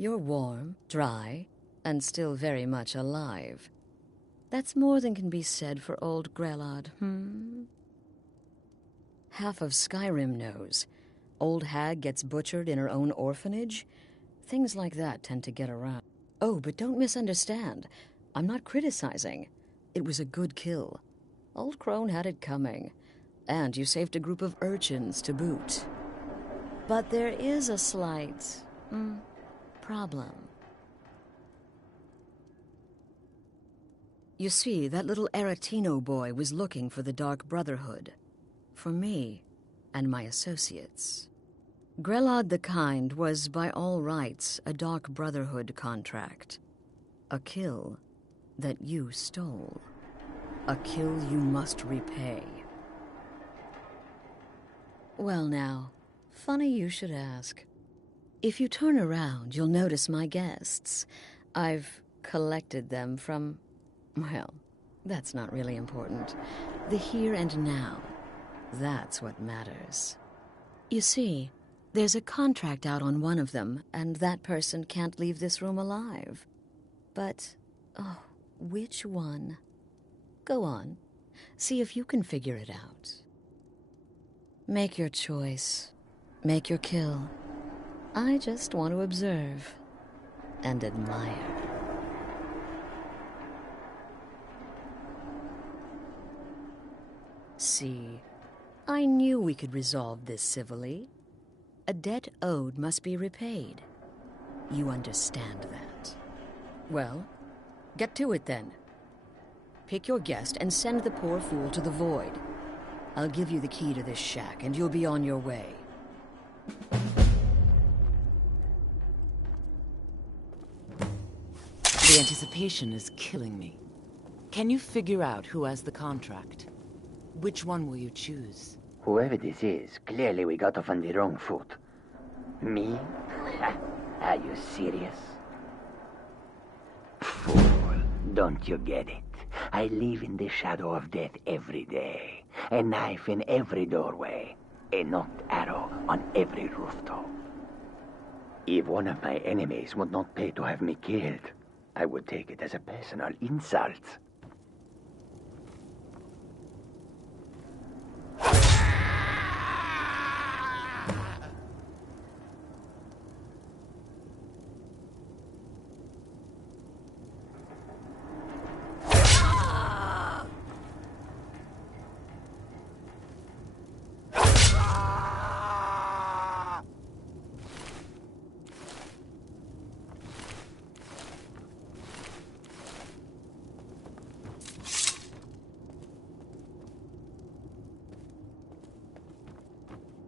You're warm, dry, and still very much alive. That's more than can be said for old Grelod, Half of Skyrim knows. Old hag gets butchered in her own orphanage. Things like that tend to get around. Oh, but don't misunderstand. I'm not criticizing. It was a good kill. Old Crone had it coming. And you saved a group of urchins to boot. But there is a slight, problem. You see, that little Aretino boy was looking for the Dark Brotherhood. For me and my associates. Grelod the Kind was, by all rights, a Dark Brotherhood contract. A kill that you stole. A kill you must repay. Well now, funny you should ask. If you turn around, you'll notice my guests. I've collected them from, well, that's not really important. The here and now. That's what matters. You see, there's a contract out on one of them, and that person can't leave this room alive. But, oh, which one? Go on. See if you can figure it out. Make your choice. Make your kill. I just want to observe and admire. See, I knew we could resolve this civilly. A debt owed must be repaid. You understand that. Well, get to it then. Pick your guest and send the poor fool to the void. I'll give you the key to this shack and you'll be on your way. The anticipation is killing me. Can you figure out who has the contract? Which one will you choose? Whoever this is, clearly we got off on the wrong foot. Me? Are you serious? Fool, don't you get it? I live in the shadow of death every day. A knife in every doorway. A knocked arrow on every rooftop. If one of my enemies would not pay to have me killed, I would take it as a personal insult.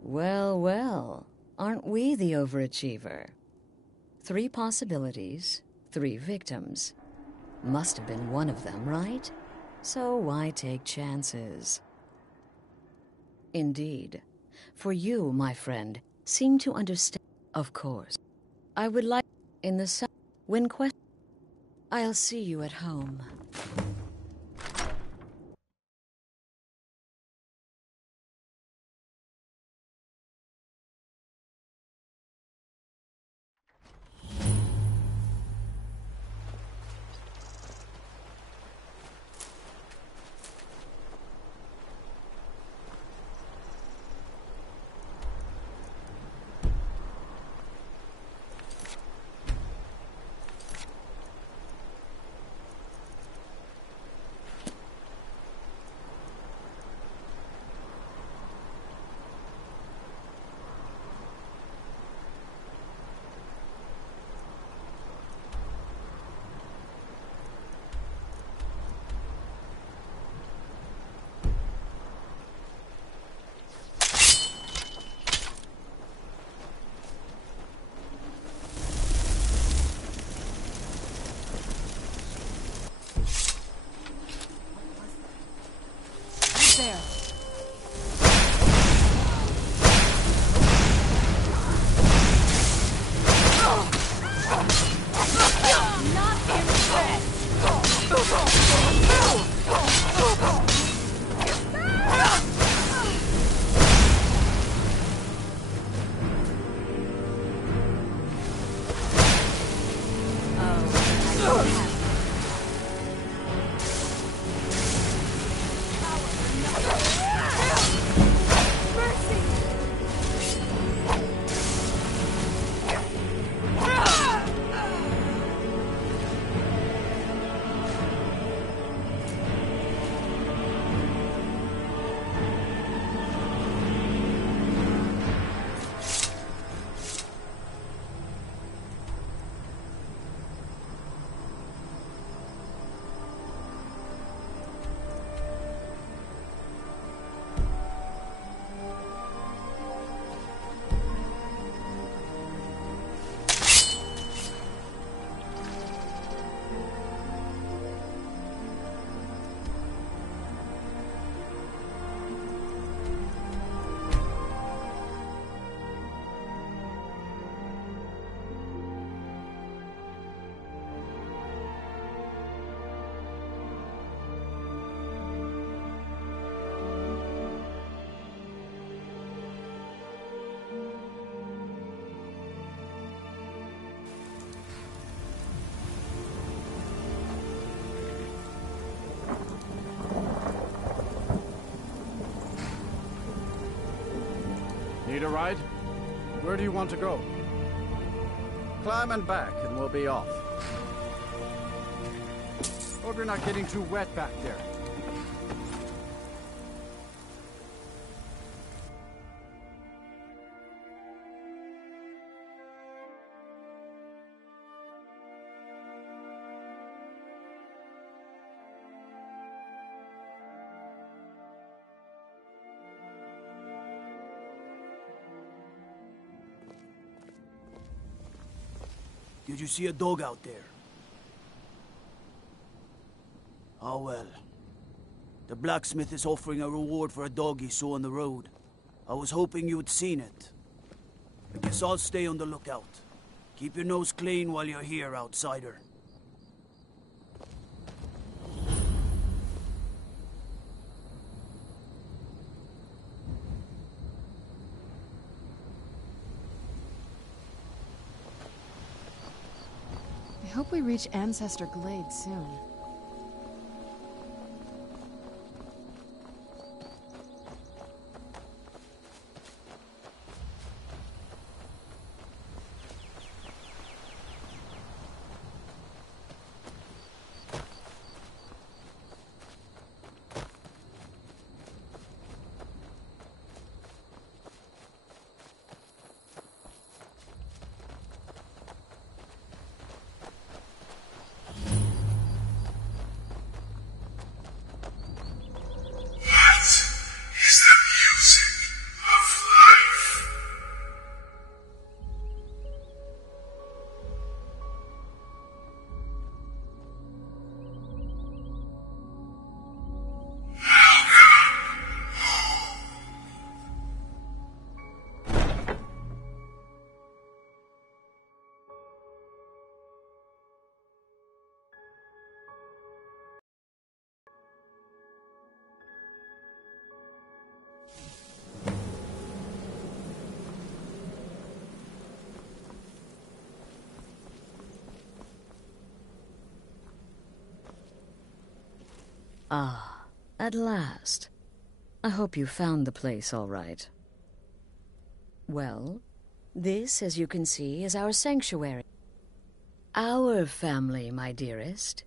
Well, well, aren't we the overachiever? 3 possibilities, 3 victims. Must have been one of them, right? So why take chances? Indeed. For you, my friend, seem to understand. Of course. I would like in the when question. I'll see you at home. Need a ride? Where do you want to go? Climb and back, and we'll be off. Hope you're not getting too wet back there. Did you see a dog out there? Oh well. The blacksmith is offering a reward for a dog he saw on the road. I was hoping you'd seen it. I guess I'll stay on the lookout. Keep your nose clean while you're here, outsider. I hope we reach Ancestor Glade soon. Ah, at last. I hope you found the place all right. Well, this, as you can see, is our sanctuary. Our family, my dearest.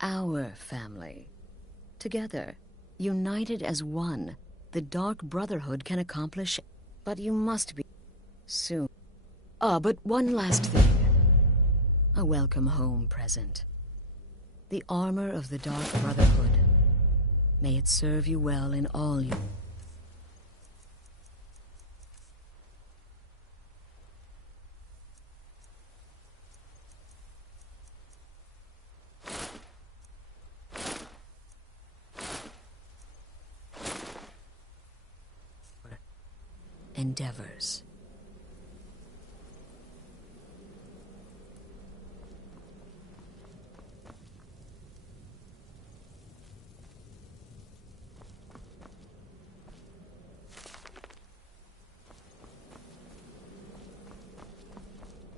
Our family. Together, united as one, the Dark Brotherhood can accomplish... But you must be... soon. But one last thing. A welcome home present. The armor of the Dark Brotherhood. May it serve you well in all you... endeavors.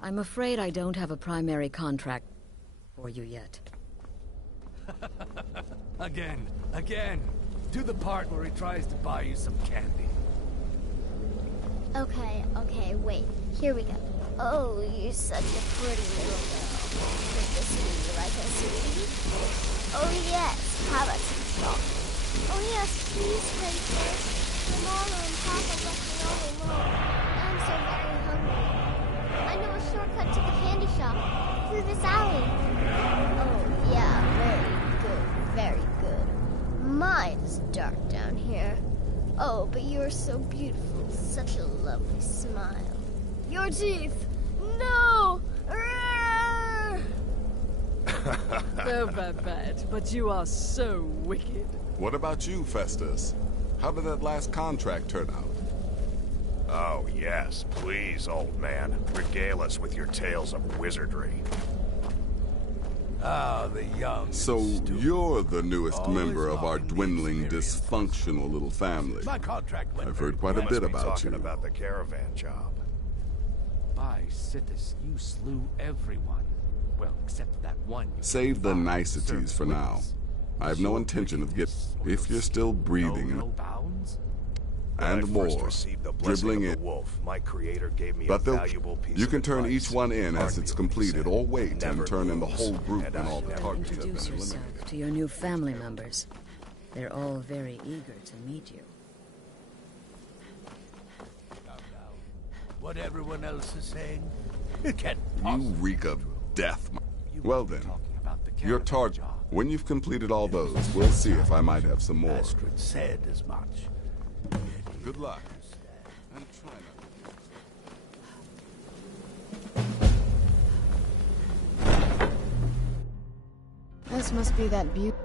I'm afraid I don't have a primary contract for you yet. Again. Do the part where he tries to buy you some candy. Okay, wait. Here we go. Oh, you're such a pretty little girl. Princess me like a sweetie? Oh yes, how about some chocolate? Oh yes, please, Princess. My mama and Papa left me all alone. I'm so very hungry. I know a shortcut to the candy shop, through this alley. Oh yeah, very good. My, it's dark down here. Oh, but you're so beautiful. Such a lovely smile. Your teeth! No! So bad, but you are so wicked. What about you, Festus? How did that last contract turn out? Oh, yes. Please, old man. Regale us with your tales of wizardry. Ah, the young. So you're the newest member of our dwindling, dysfunctional little family. My contract went I've heard quite a bit about talking you. about the caravan job. By Sithis, you slew everyone. Well, except that one. Save the niceties for now. I have no intention of if you're still breathing. No bounds? and more, dribbling in. My creator gave me But a valuable piece you of can turn advice. each one in as Hardly it's what he completed, said. or wait Never and turn in the lose, whole group and when I all the never targets have been Introduce yourself eliminated. to your new family members. They're all very eager to meet you. What everyone else is saying? Can't You possibly reek of death. Well then, About the your caravan target. job. When you've completed all those, we'll see if I might have some more. Astrid said as much. Good luck. And try not. This must be that beauty.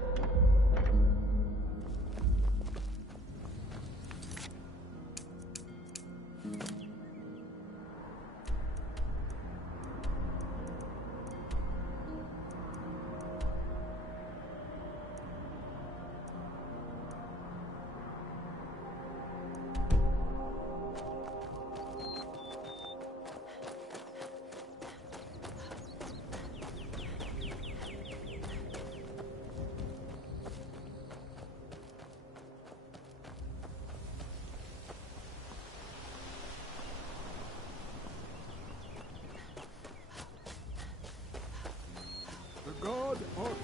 The god of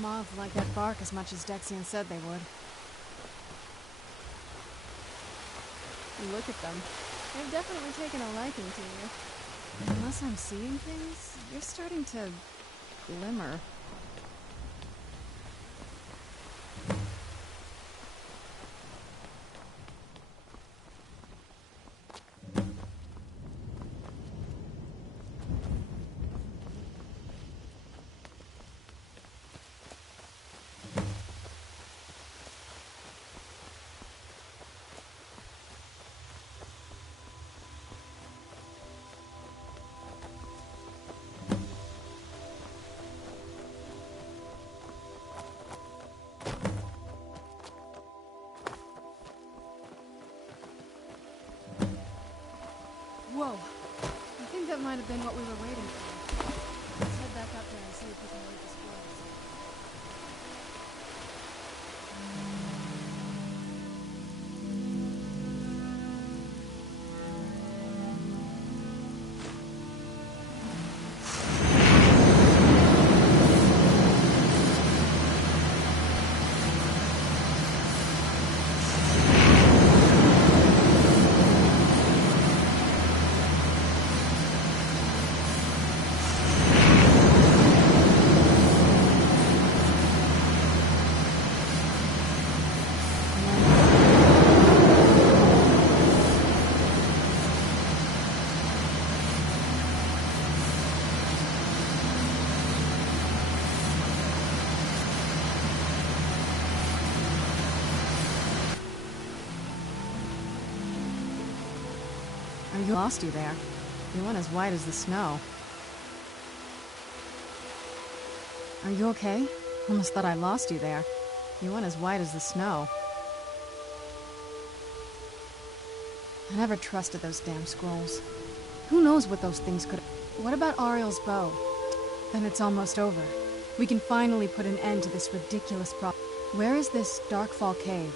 moths like that bark as much as Dexian said they would. Look at them. They've definitely taken a liking to you. Unless I'm seeing things, you're starting to glimmer. Whoa. I think that might have been what we were waiting for. Let's head back up there and see if we can wait the squirrels. I lost you there. You went as white as the snow. Are you okay? Almost thought I lost you there. You went as white as the snow. I never trusted those damn scrolls. Who knows what those things could... What about Ariel's bow? Then it's almost over. We can finally put an end to this ridiculous problem. Where is this Darkfall cave?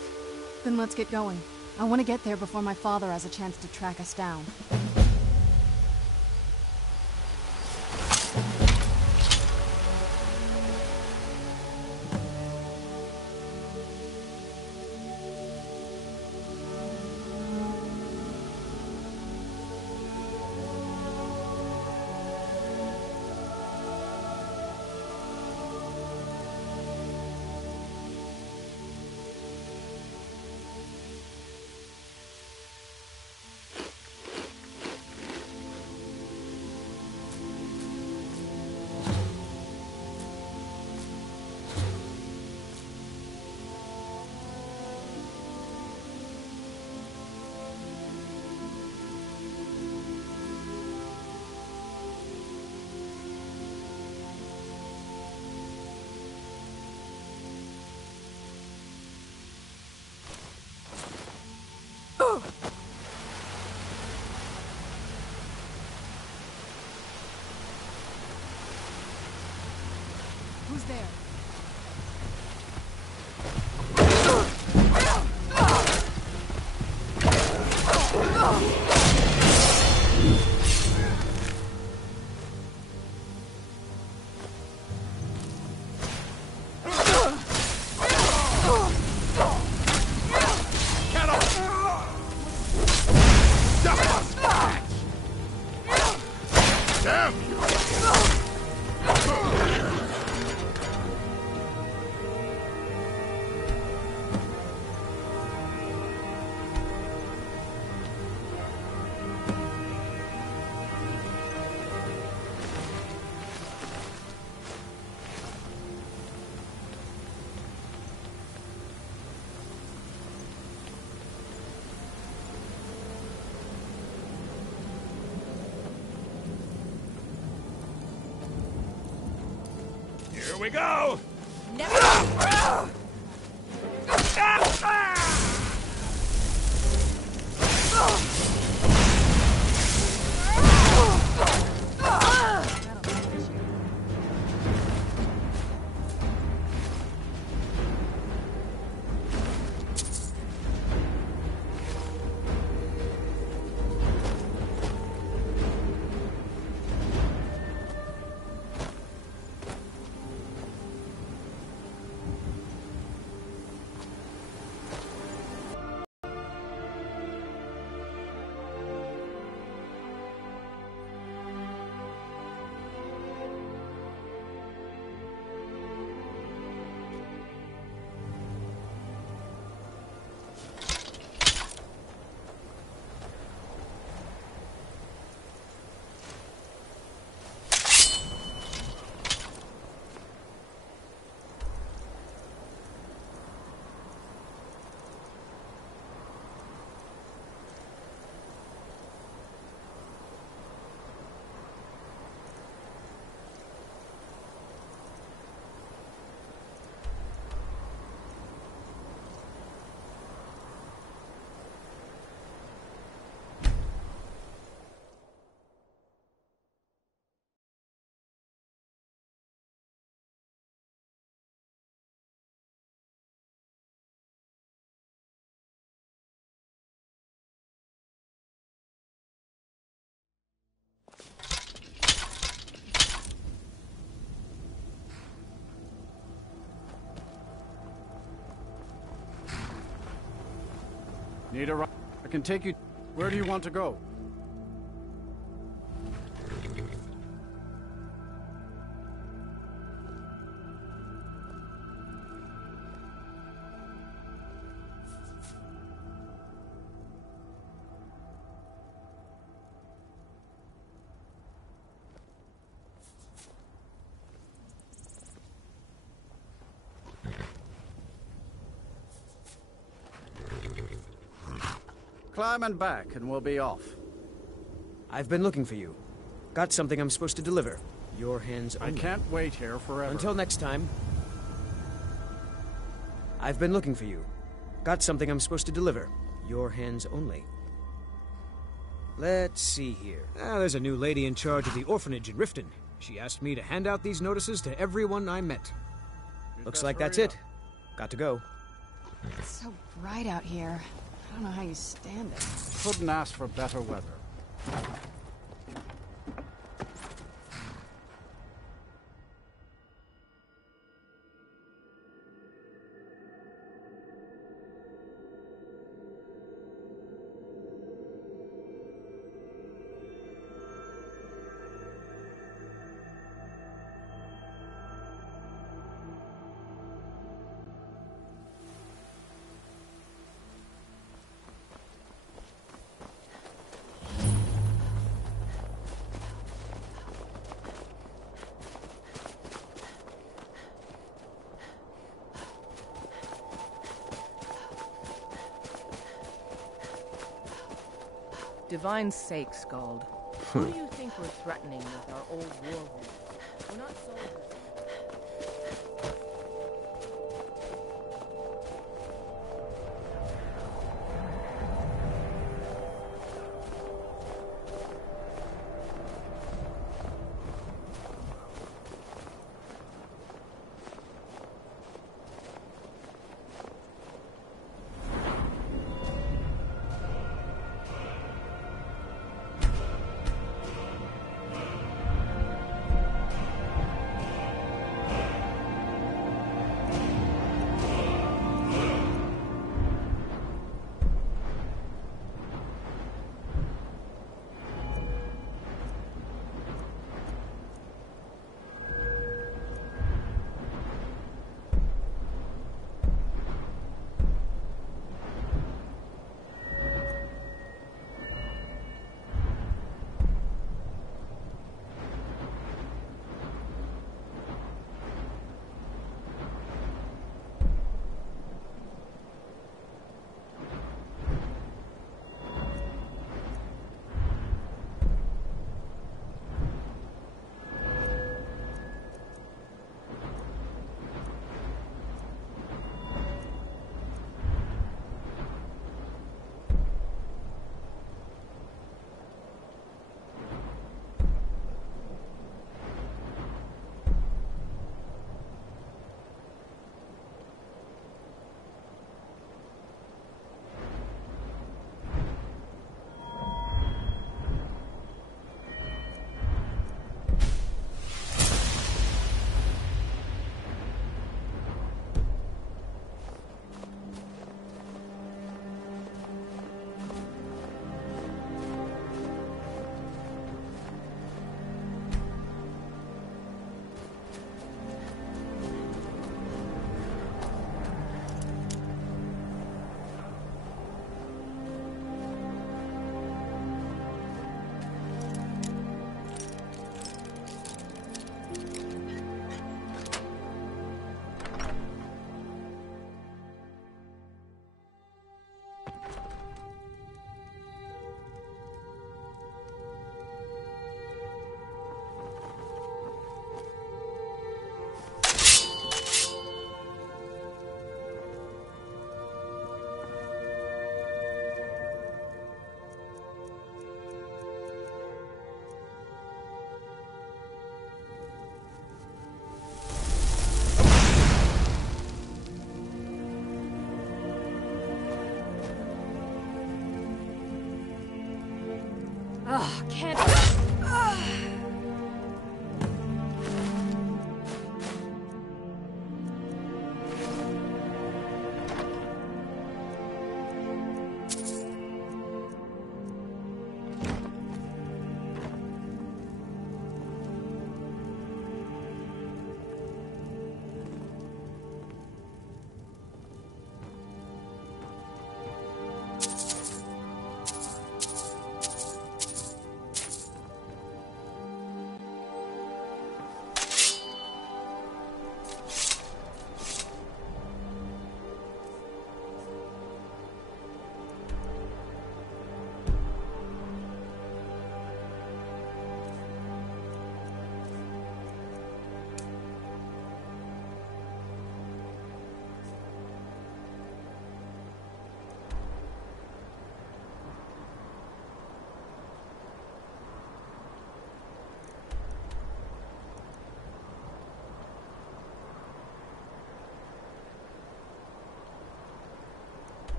Then let's get going. I want to get there before my father has a chance to track us down. Who's there? Here we go! Need a ride? I can take you. Where do you want to go? Climb and back, and we'll be off. I've been looking for you. Got something I'm supposed to deliver. Your hands only. I can't wait here forever. Until next time. I've been looking for you. Got something I'm supposed to deliver. Your hands only. Let's see here. There's a new lady in charge of the orphanage in Riften. She asked me to hand out these notices to everyone I met. Looks like that's it. Got to go. It's so bright out here. I don't know how you stand it. Couldn't ask for better weather. Divine sake, Scald. Who do you think we're threatening with our old war rules? We're not soldiers. Ugh, can't...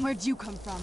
Where'd you come from?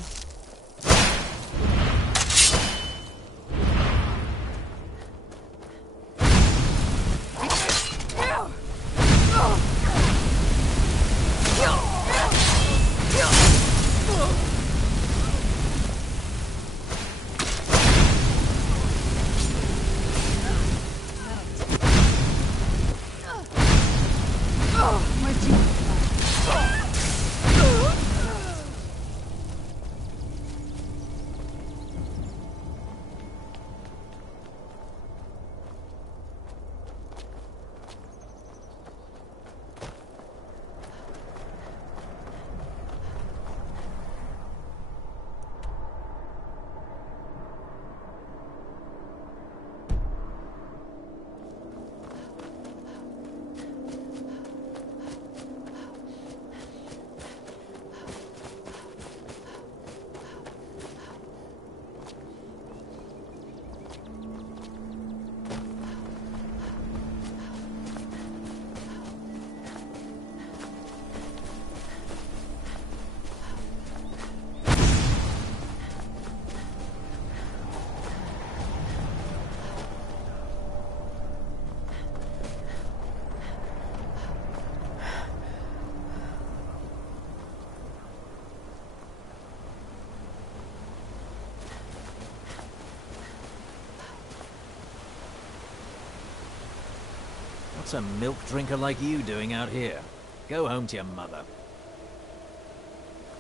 What's a milk drinker like you doing out here? Go home to your mother.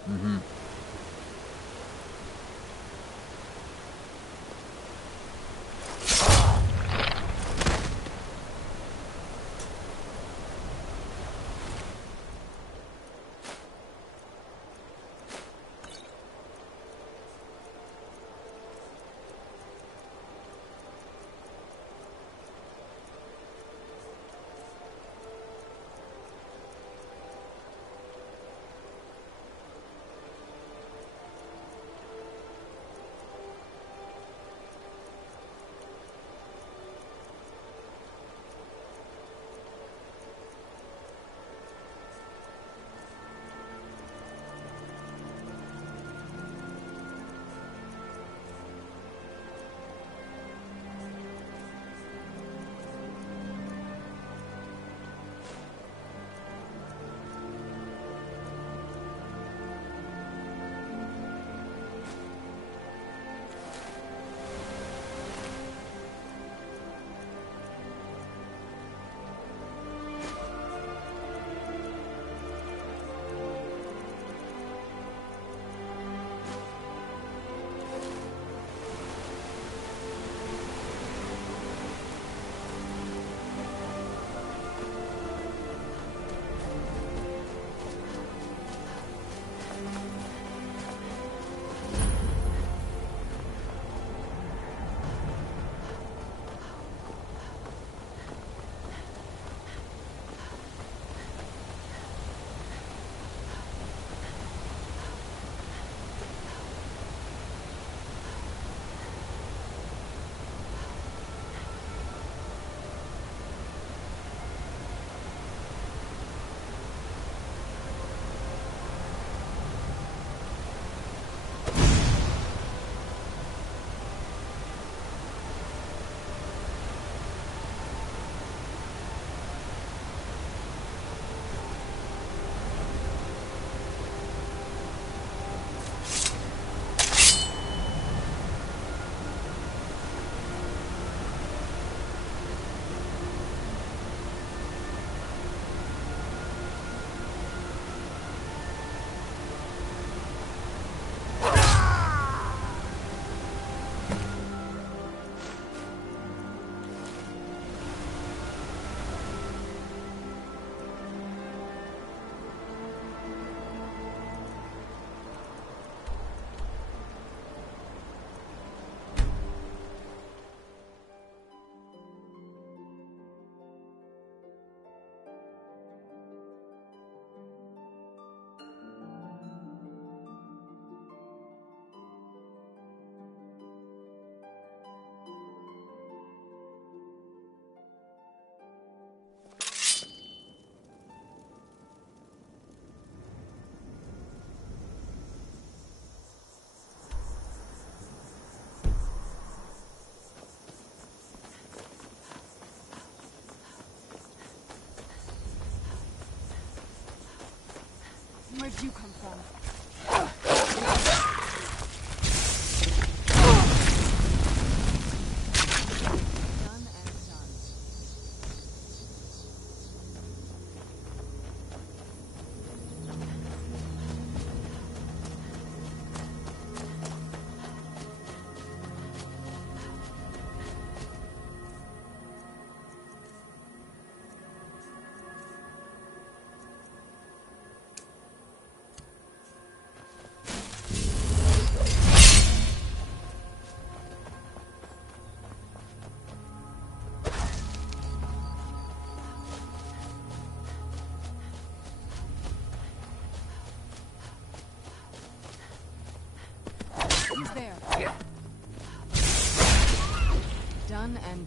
Mm-hmm.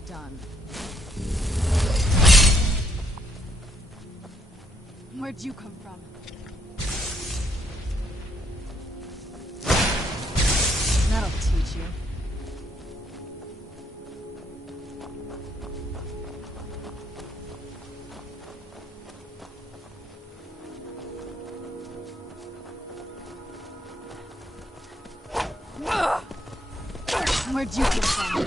done. Where'd you come from? That'll teach you. Where'd you come from?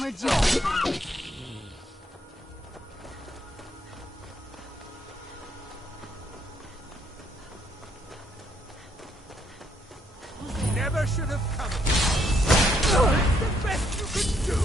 Where'd you come from? Never should have come. It's the best you could do.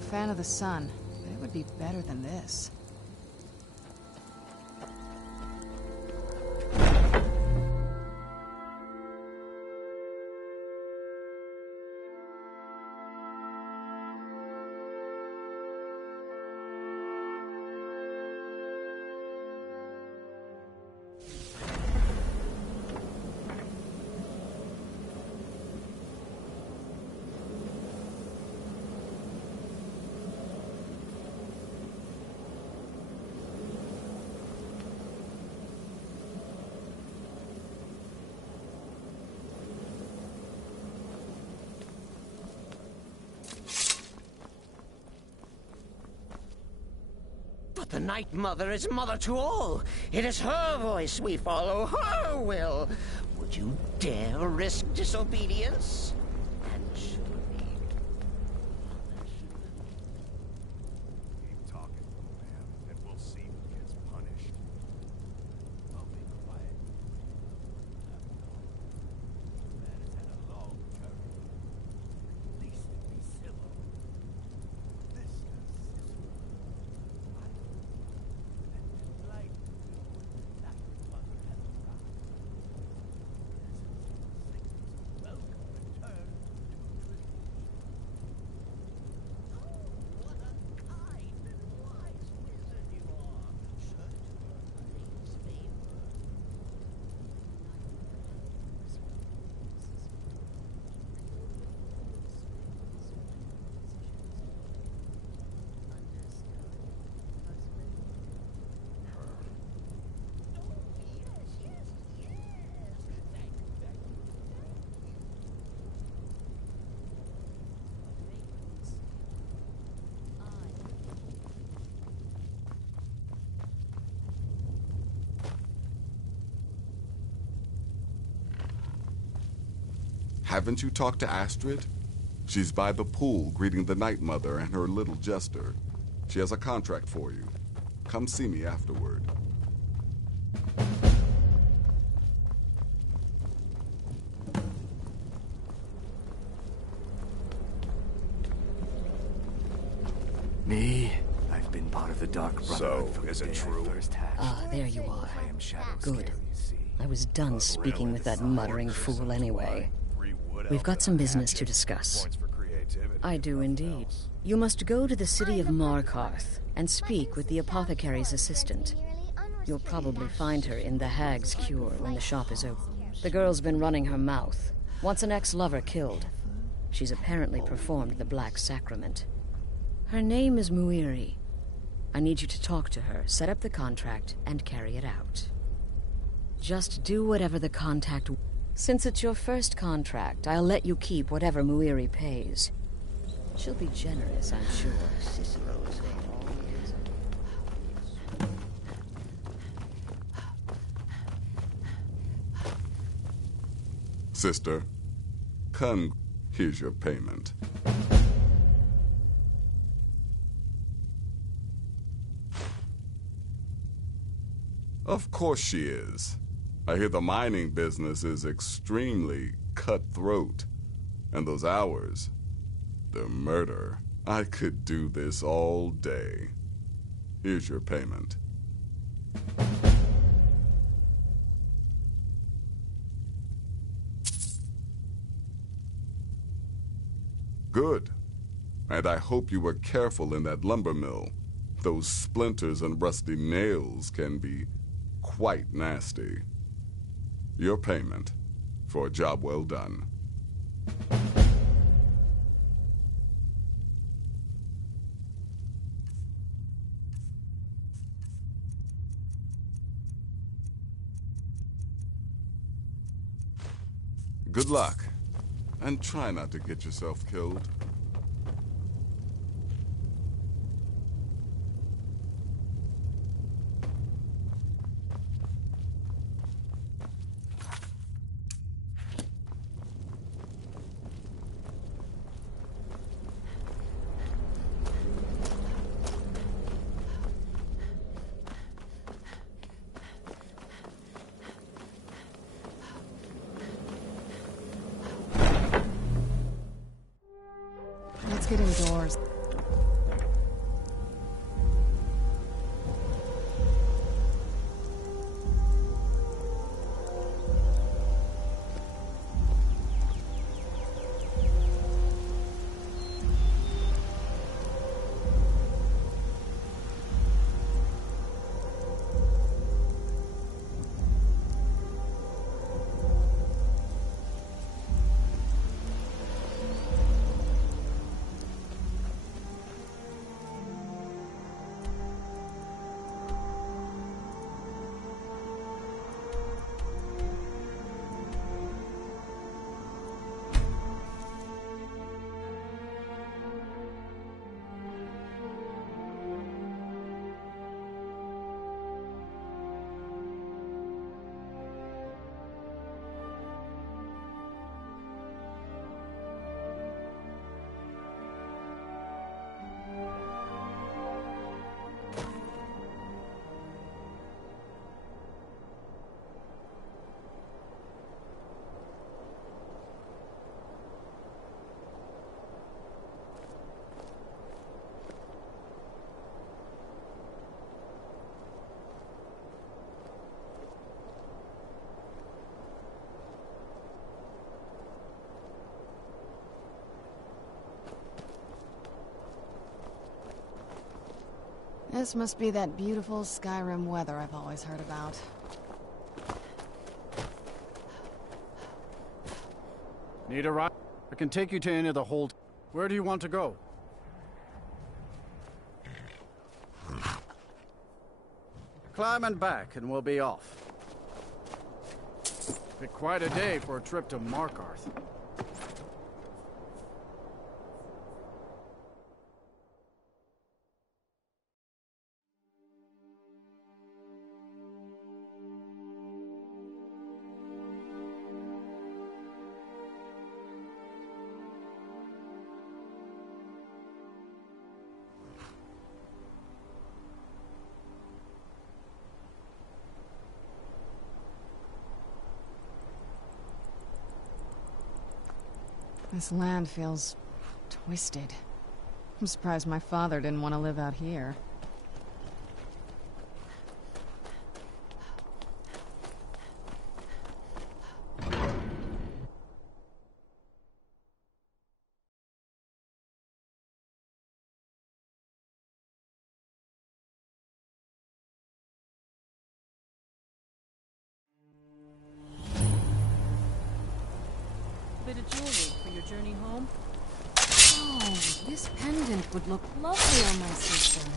no fan of the sun, but it would be better than this. The Night Mother is mother to all. It is her voice we follow, her will. Would you dare risk disobedience? And surely... Keep talking, man, and we'll see who gets punished. I'll be quiet. Man has had a long journey. At least be civil. This is Haven't you talked to Astrid? She's by the pool greeting the Night Mother and her little jester. She has a contract for you. Come see me afterward. Me? I've been part of the Dark Brotherhood So, from is the it day true? I first hatched. Ah, there you are. I am Shadow's Good. scale, you see. I was done speaking with that muttering fool anyway. We've got some business to discuss. I do indeed. You must go to the city of Markarth and speak with the apothecary's assistant. You'll probably find her in the Hag's Cure when the shop is open. The girl's been running her mouth. Wants an ex-lover killed. She's apparently performed the Black Sacrament. Her name is Muiri. I need you to talk to her, set up the contract, and carry it out. Just do whatever the contact... Since it's your first contract, I'll let you keep whatever Muiri pays. She'll be generous, I'm sure. Sister, here's your payment. Of course she is. I hear the mining business is extremely cutthroat. And those hours, the murder. I could do this all day. Here's your payment. Good. And I hope you were careful in that lumber mill. Those splinters and rusty nails can be quite nasty. Your payment for a job well done. Good luck, and try not to get yourself killed. Let's get indoors. This must be that beautiful Skyrim weather I've always heard about. Need a ride? I can take you to any of the hold. Where do you want to go? Climb and back, and we'll be off. Been quite a day for a trip to Markarth. This land feels twisted. I'm surprised my father didn't want to live out here. Bit of jewelry for your journey home? Oh, this pendant would look lovely on my sister.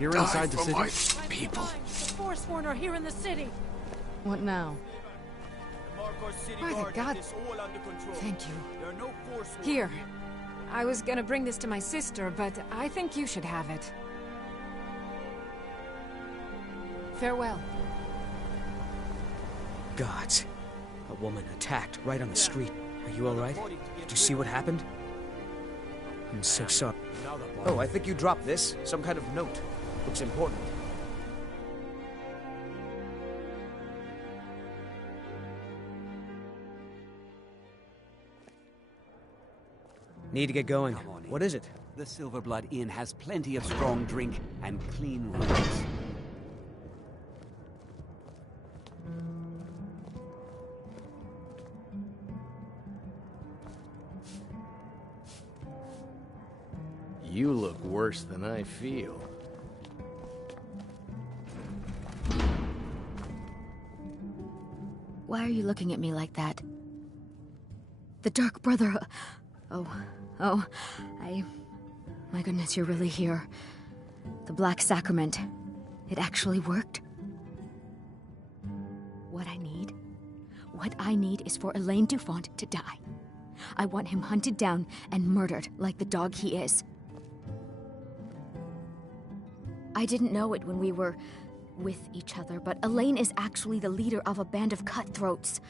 You're inside the city? my people. The Forsworn are here in the city. What now? By the god. Thank you. Here. I was gonna bring this to my sister, but I think you should have it. Farewell. Gods. A woman attacked right on the street. Are you alright? Did you see what happened? I'm so sorry. Oh, I think you dropped this. Some kind of note. Looks important. Need to get going. What is it? The Silverblood Inn has plenty of strong drink and clean rooms. You look worse than I feel. Why are you looking at me like that? The Dark Brother... My goodness, you're really here. The Black Sacrament. It actually worked? What I need is for Elaine Dufont to die. I want him hunted down and murdered like the dog he is. I didn't know it when we were with each other, but Elaine is actually the leader of a band of cutthroats.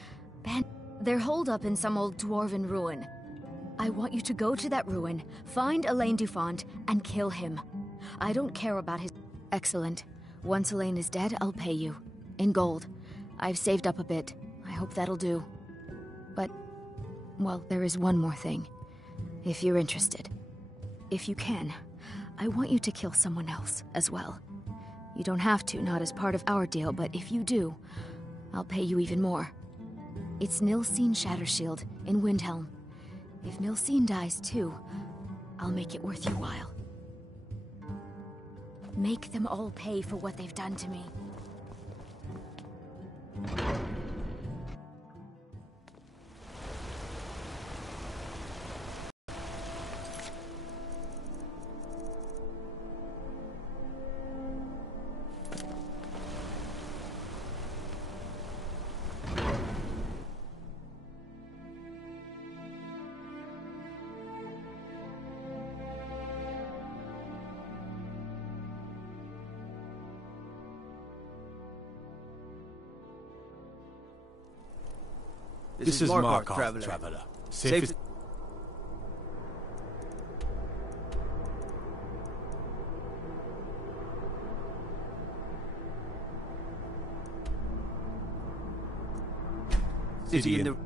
They're holed up in some old dwarven ruin. I want you to go to that ruin, find Elaine Dufont, and kill him. I don't care about his... Excellent. Once Elaine is dead, I'll pay you. In gold. I've saved up a bit. I hope that'll do. But, well, there is one more thing. If you're interested. If you can, I want you to kill someone else as well. You don't have to, not as part of our deal, but if you do, I'll pay you even more. It's Nilsine Shattershield in Windhelm. If Nilsine dies too, I'll make it worth your while. Make them all pay for what they've done to me. This is Markarth, Traveler. Safe. City in the...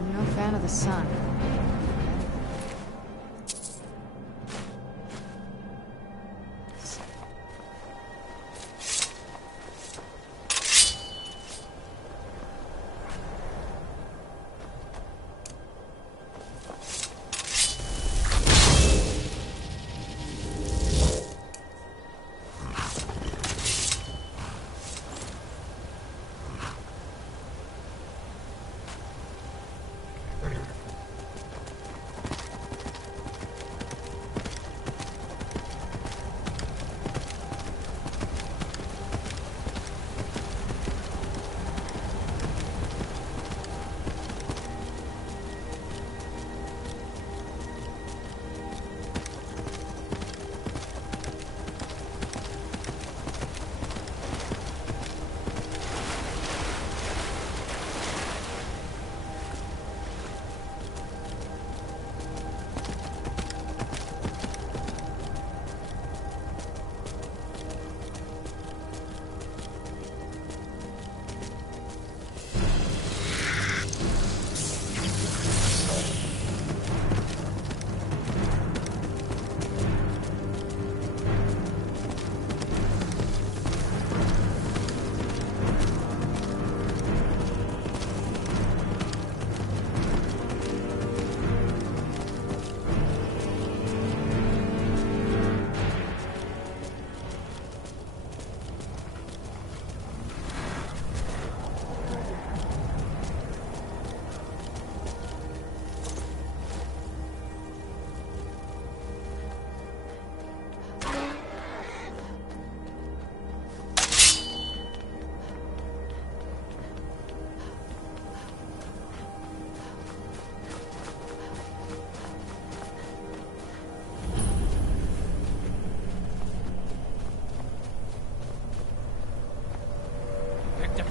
I'm no fan of the sun.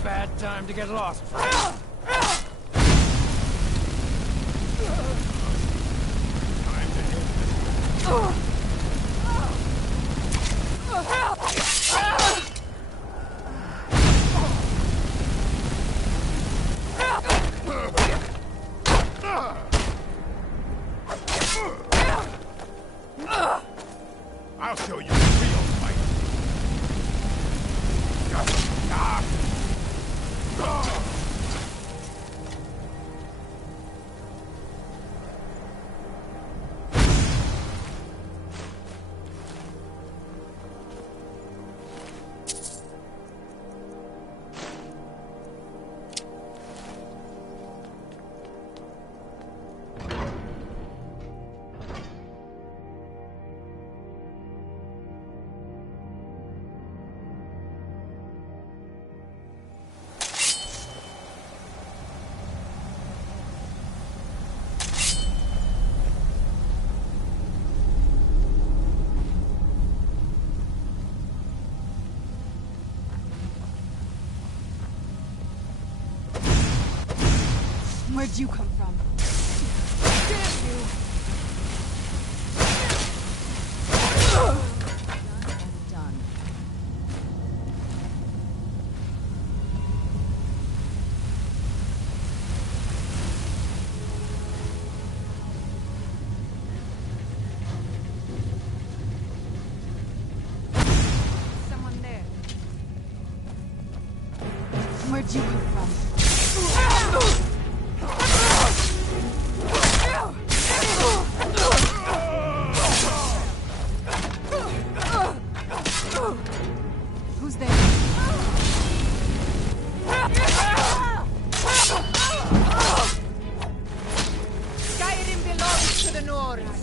Bad time to get lost. I'll show you a real fight. Where'd you come from? Damn you! Done. Someone there. Where'd you come from? Who's there? Skyrim belongs to the Nords.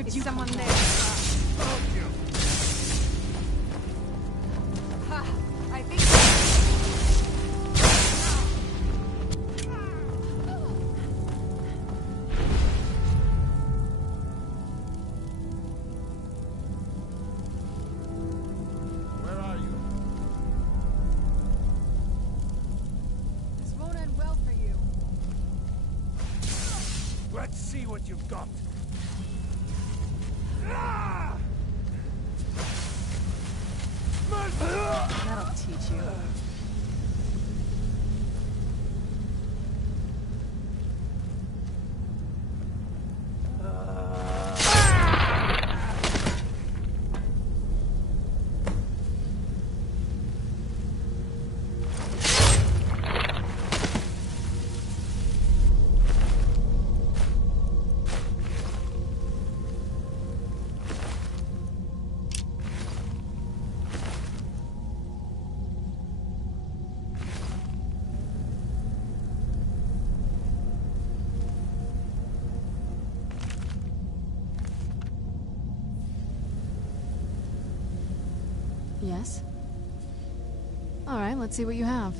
Where'd Is you someone come there? Ha, I think. Where are you? This won't end well for you. Let's see what you've got. That'll teach you. Yes? Alright, let's see what you have.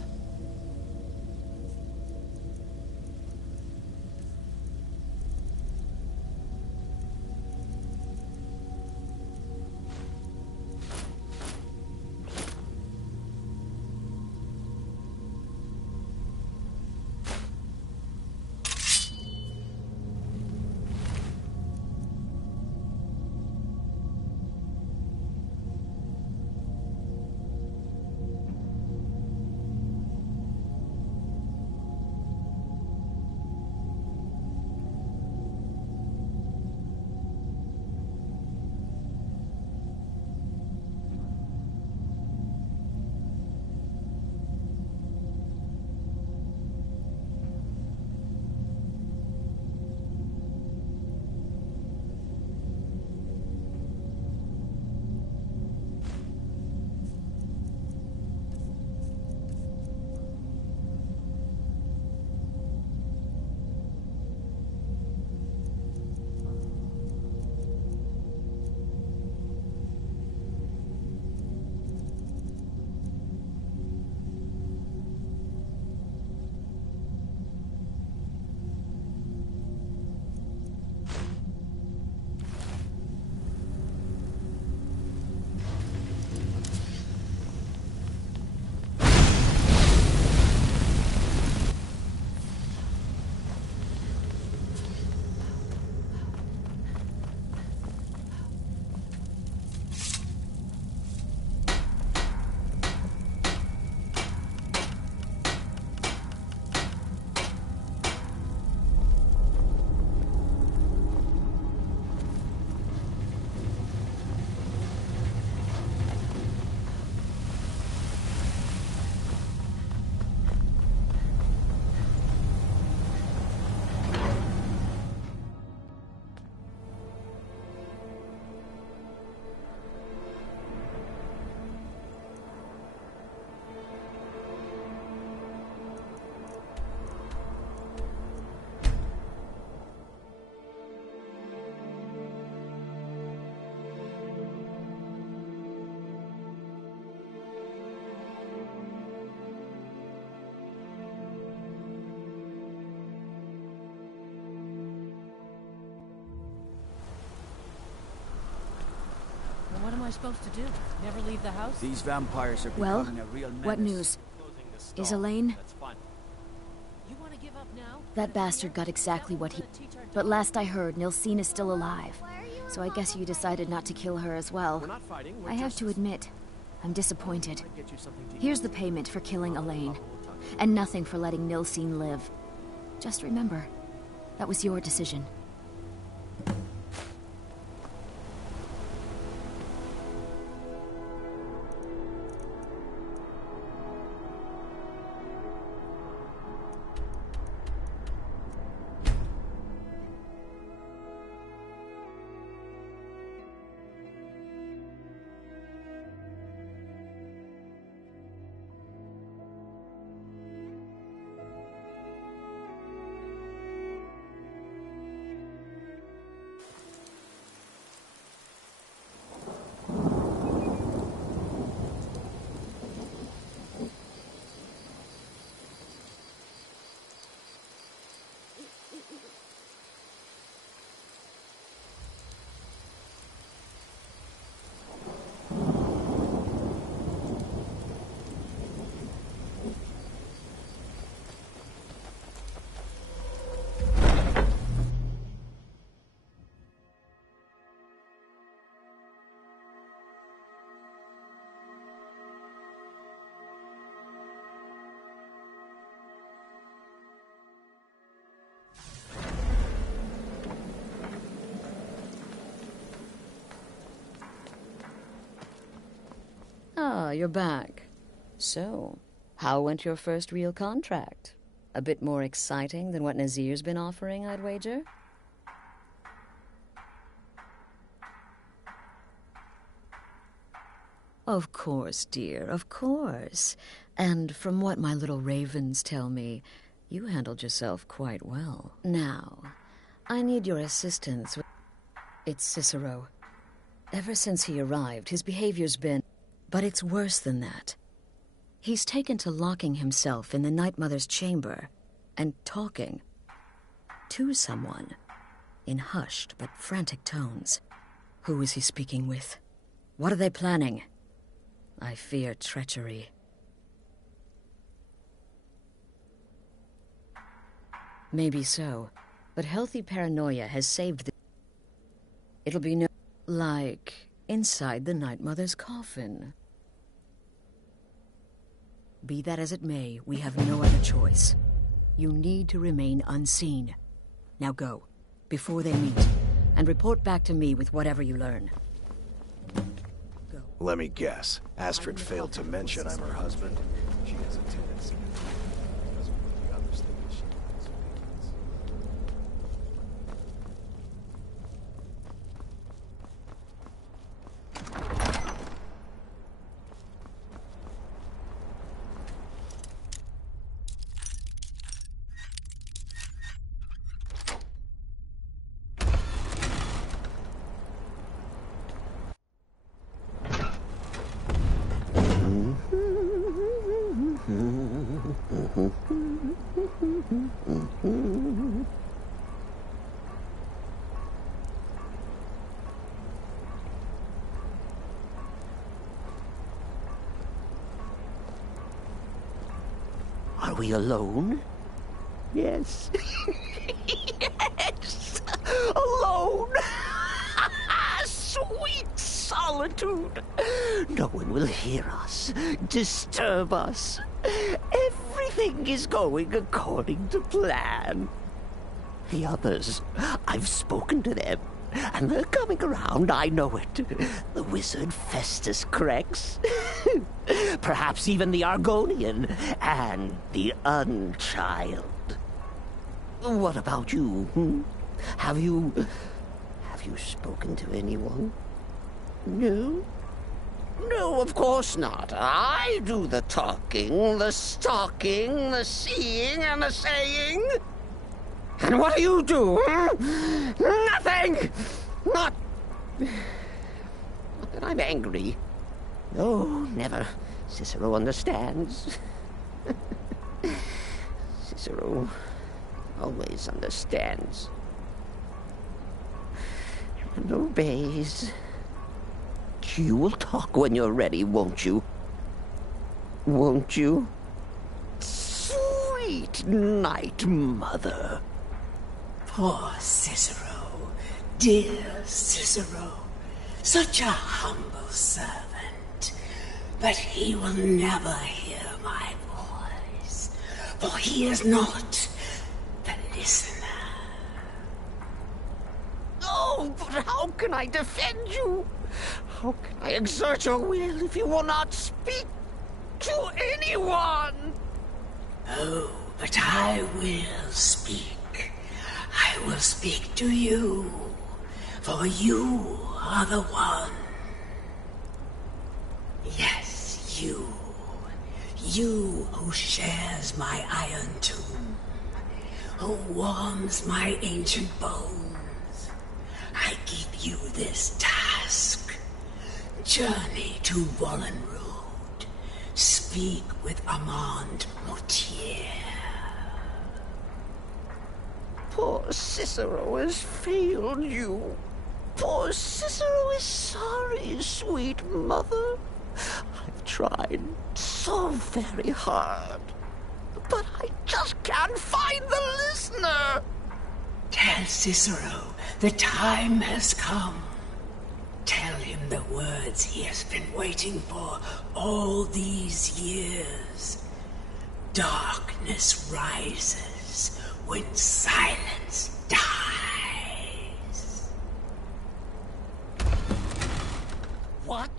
What am I supposed to do? Never leave the house? These vampires are Well, becoming a real menace. what news? Is Elaine? You want to give up now? That bastard got exactly what he... But last I heard, Nilsine is still alive. So I guess you decided not to kill her as well. I have to admit, I'm disappointed. Here's the payment for killing Elaine. And nothing for letting Nilsine live. Just remember, that was your decision. you're back. So, how went your first real contract? A bit more exciting than what Nazir's been offering, I'd wager? Of course, dear, of course. And from what my little ravens tell me, you handled yourself quite well. Now, I need your assistance with... It's Cicero. Ever since he arrived, his behavior's been... But it's worse than that. He's taken to locking himself in the Night Mother's chamber and talking to someone in hushed but frantic tones. Who is he speaking with? What are they planning? I fear treachery. Maybe so, but healthy paranoia has saved the... It'll be no... like inside the Night Mother's coffin. Be that as it may, we have no other choice. You need to remain unseen. Now go, before they meet, and report back to me with whatever you learn. Let me guess. Astrid failed to mention I'm her husband. She has a tendency to doesn't want the others thinking she wants obedience. Are we alone? Yes. Yes! Alone! Sweet solitude! No one will hear us, disturb us. Everything is going according to plan. The others, I've spoken to them, and they're coming around, I know it. The wizard Festus Crex. Perhaps even the Argonian, and the Unchild. What about you? Hmm? Have you spoken to anyone? No? No, of course not. I do the talking, the stalking, the seeing, and the saying. And what do you do? Hmm? Nothing! Not that I'm angry. No, never. Cicero understands. Cicero always understands. And obeys. You will talk when you're ready, won't you? Won't you? Sweet Night Mother. Poor Cicero, dear Cicero, such a humble servant. But he will never hear my voice, for he is not the listener. Oh, but how can I defend you? How can I exert your will if you will not speak to anyone? Oh, but I will speak. I will speak to you, for you are the one. Yes, you. You who shares my iron tomb, who warms my ancient bones. I give you this task. Journey to Wallenrood. Speak with Armand Mortier. Poor Cicero has failed you. Poor Cicero is sorry, sweet mother. I've tried so very hard, but I just can't find the listener. Tell Cicero the time has come. Tell him the words he has been waiting for all these years. Darkness rises when silence dies. What?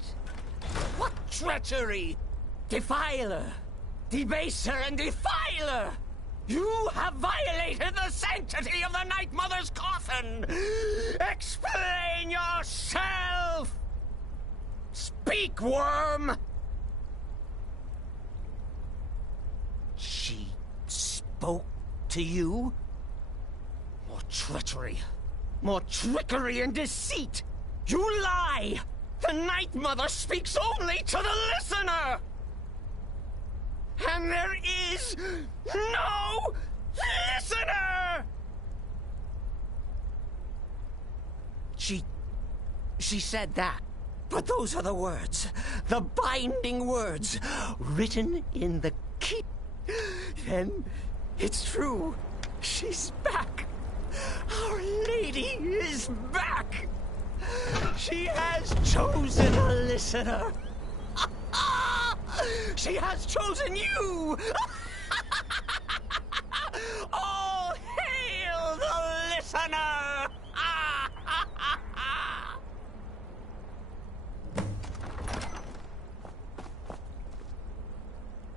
What treachery! Defiler! Debaser and defiler! You have violated the sanctity of the Night Mother's coffin! Explain yourself! Speak, worm! She spoke to you? More treachery, more trickery and deceit! You lie! The Night Mother speaks only to the listener! And there is no listener! She said that. But those are the words, the binding words, written in the key. Then it's true. She's back. Our Lady is back. She has chosen a listener. She has chosen you! All hail the listener!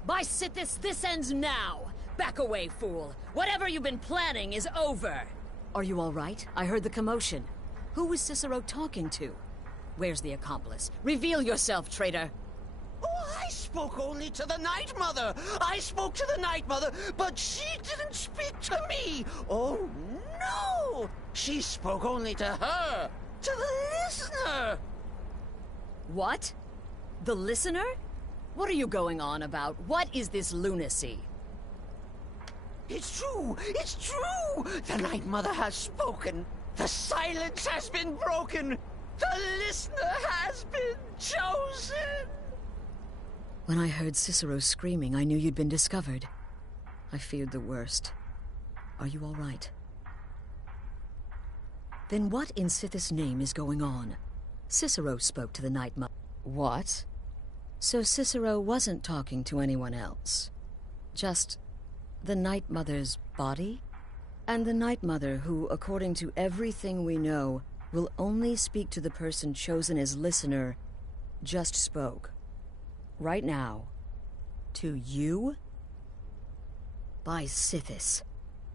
By Sithis, this ends now! Back away, fool! Whatever you've been planning is over! Are you all right? I heard the commotion. Who was Cicero talking to? Where's the accomplice? Reveal yourself, traitor! Oh, I spoke only to the Night Mother! I spoke to the Night Mother, but she didn't speak to me! Oh, no! She spoke only to her! To the listener! What? The listener? What are you going on about? What is this lunacy? It's true! It's true! The Night Mother has spoken! The silence has been broken! The listener has been chosen! When I heard Cicero screaming, I knew you'd been discovered. I feared the worst. Are you all right? Then what in Sithis' name is going on? Cicero spoke to the Night Mother. What? So Cicero wasn't talking to anyone else? Just the Night Mother's body? And the Night Mother, who, according to everything we know, will only speak to the person chosen as listener, just spoke. Right now. To you? By Sithis.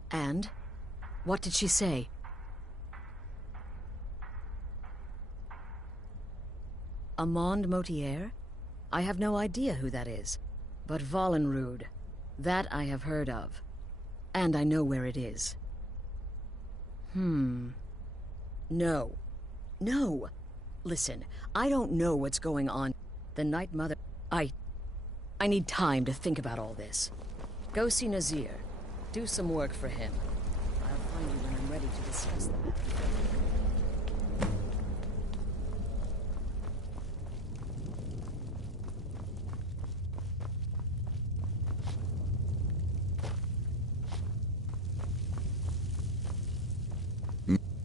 And? What did she say? Amand Motier? I have no idea who that is. But Valenrud, that I have heard of. And I know where it is. No. No! Listen, I don't know what's going on. The Night Mother... I need time to think about all this. Go see Nazir. Do some work for him. I'll find you when I'm ready to discuss the matter.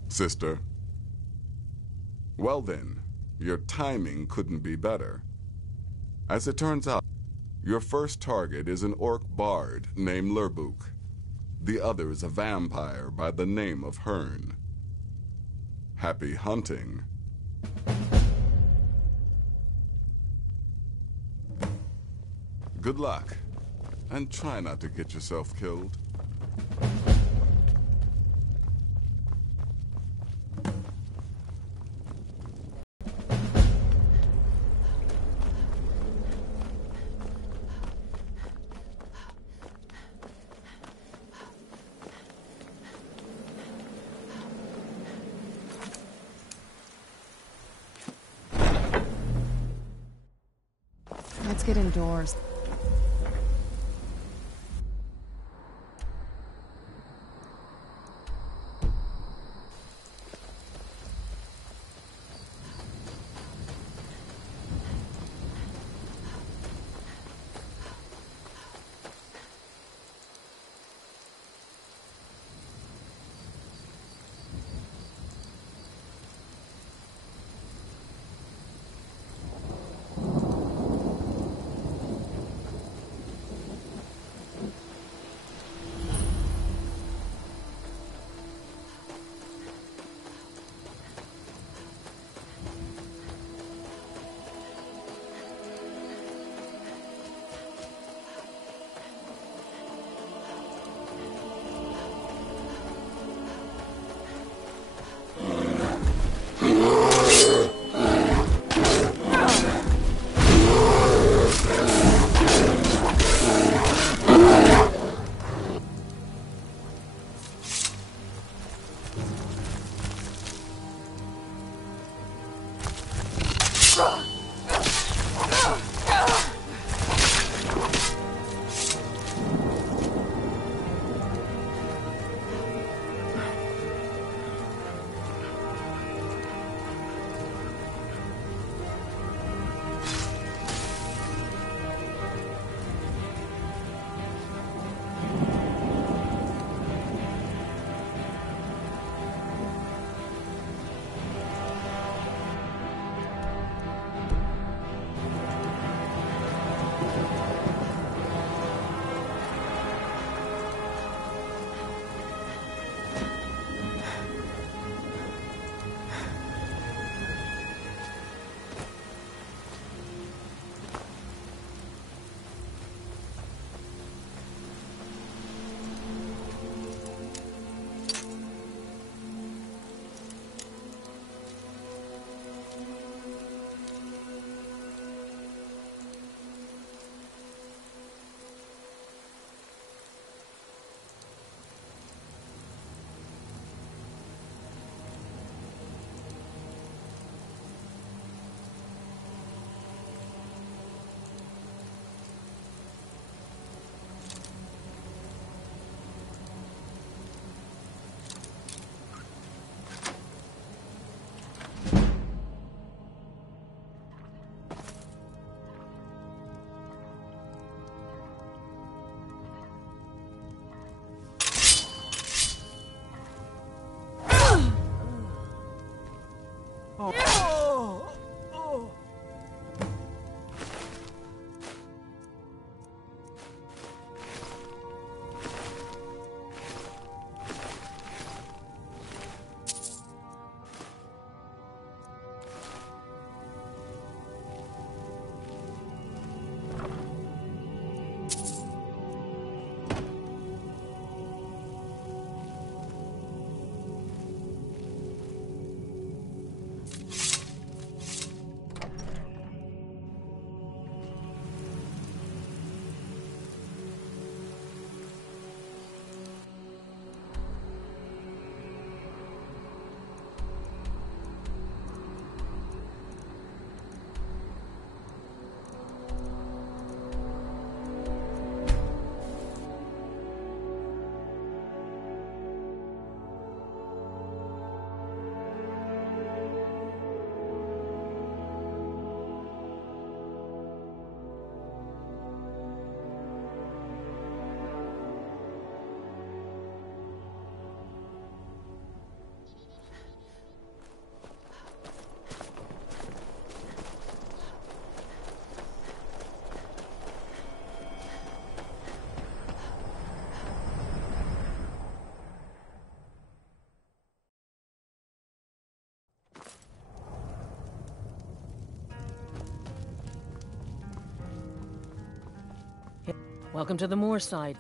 Sister. Well then, your timing couldn't be better. As it turns out, your first target is an orc bard named Lurbuk. The other is a vampire by the name of Hearn. Happy hunting. Good luck, and try not to get yourself killed. Let's get indoors. Welcome to the moorside.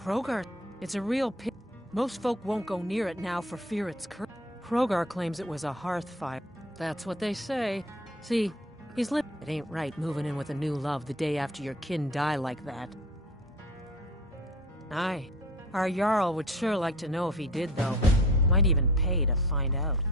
Hrogar, it's a real pit. Most folk won't go near it now for fear it's cursed. Hrogar claims it was a hearth fire. That's what they say. See, he's lit. It ain't right moving in with a new love the day after your kin die like that. Aye. Our Jarl would sure like to know if he did, though. Might even pay to find out.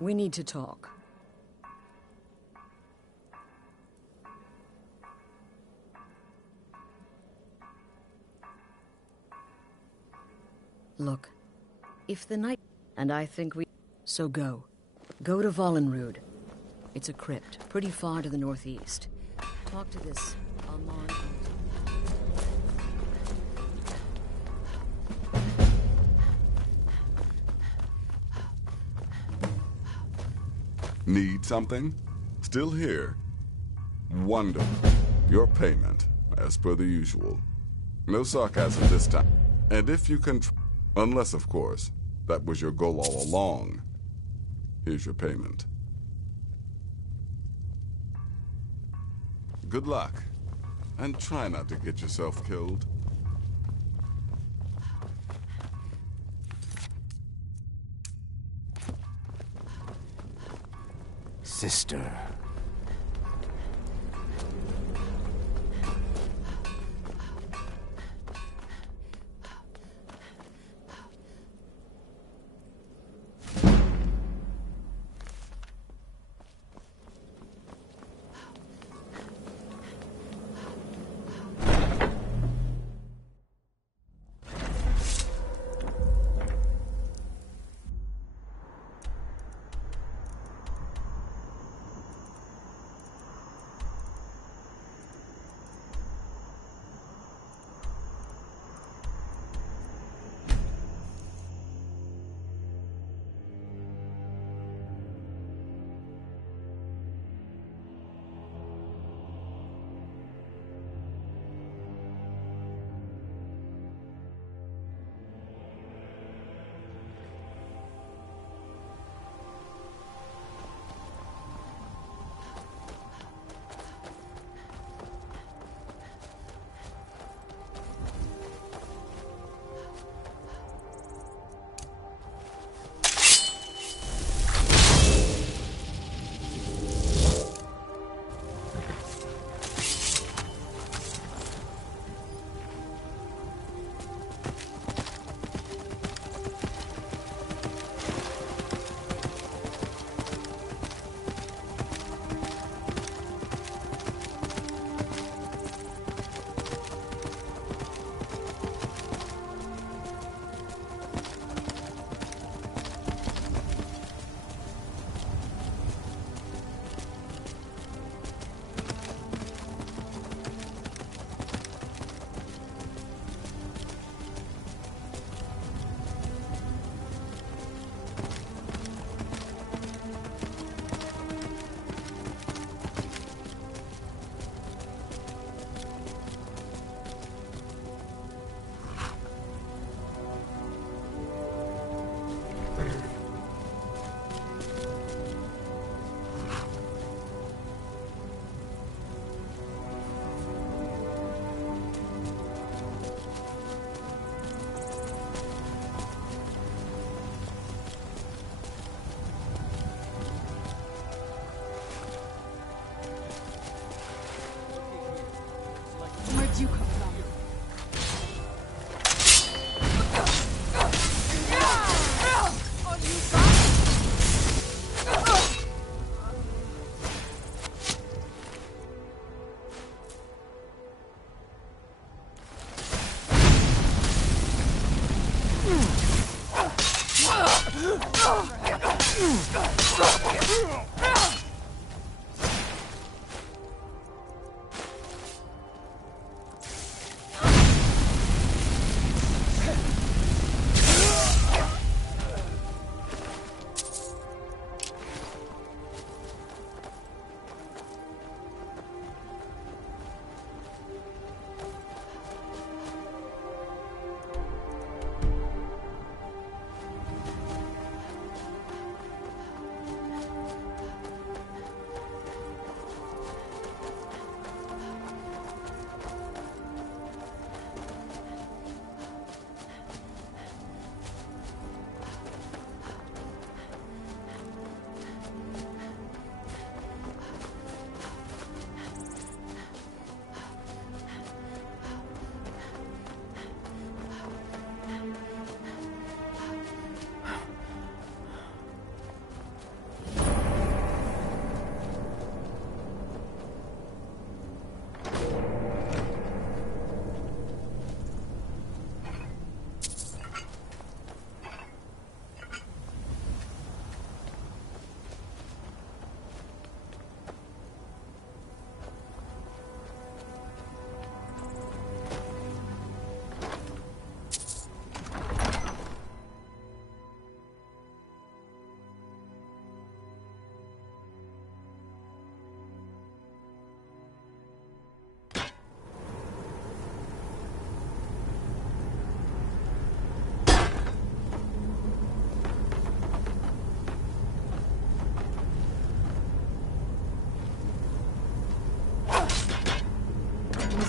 We need to talk. Look, if the night... And I think we... So go. Go to Vollenrud. It's a crypt, pretty far to the northeast. Talk to this Amon... Need something? Still here? Wonderful. Your payment, as per the usual. No sarcasm this time. And if you can... Unless, of course, that was your goal all along. Here's your payment. Good luck. And try not to get yourself killed. Sister.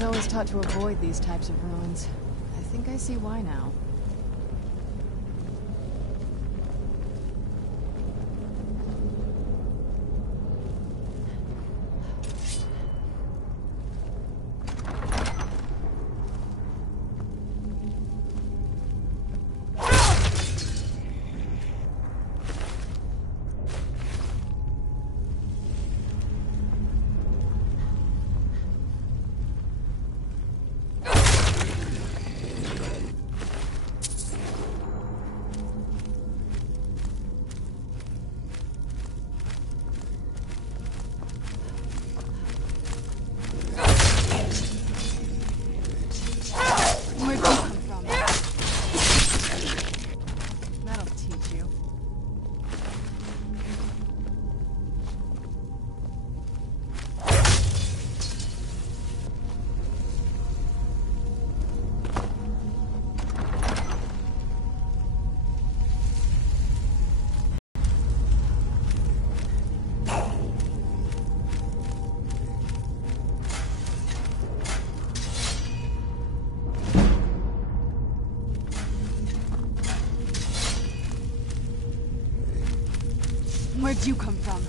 I was taught to avoid these types of ruins. I think I see why now. Where'd you come from?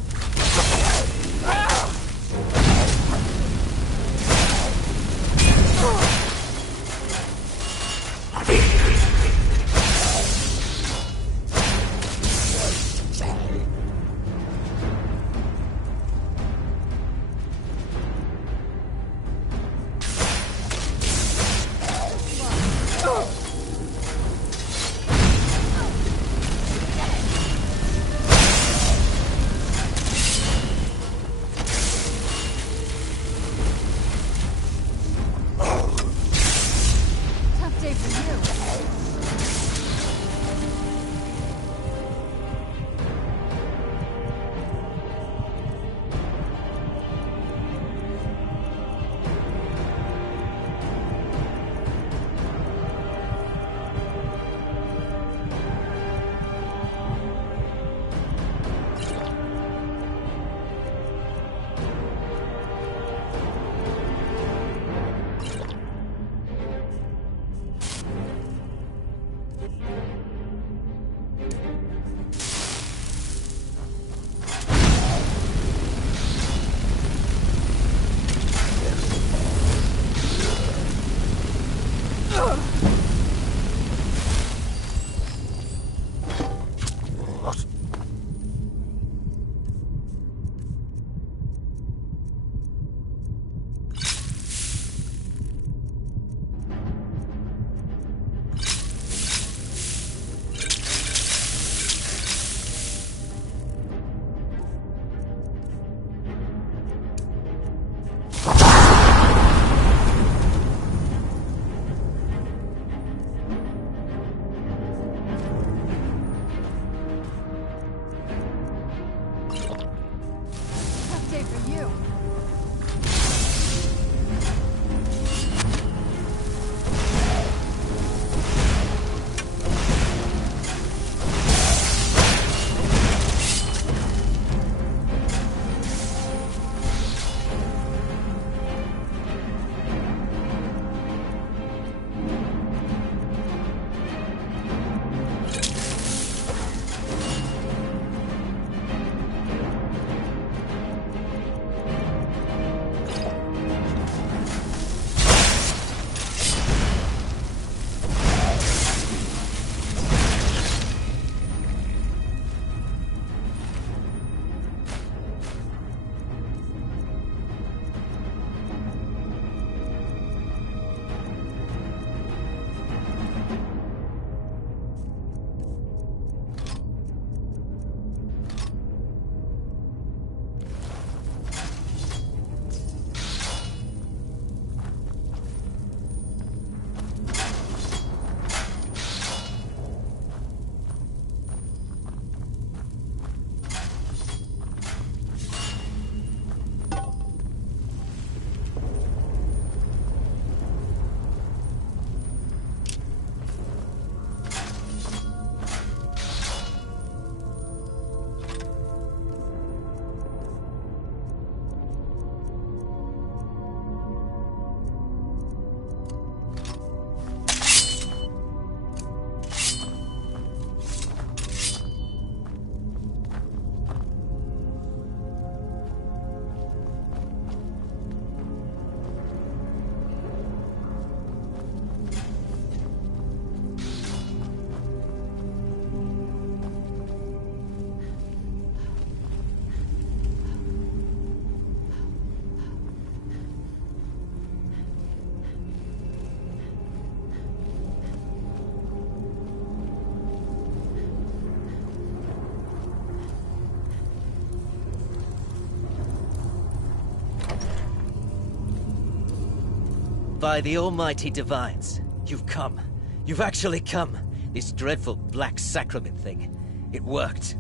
By the almighty divines, you've come. You've actually come. This dreadful black sacrament thing. It worked.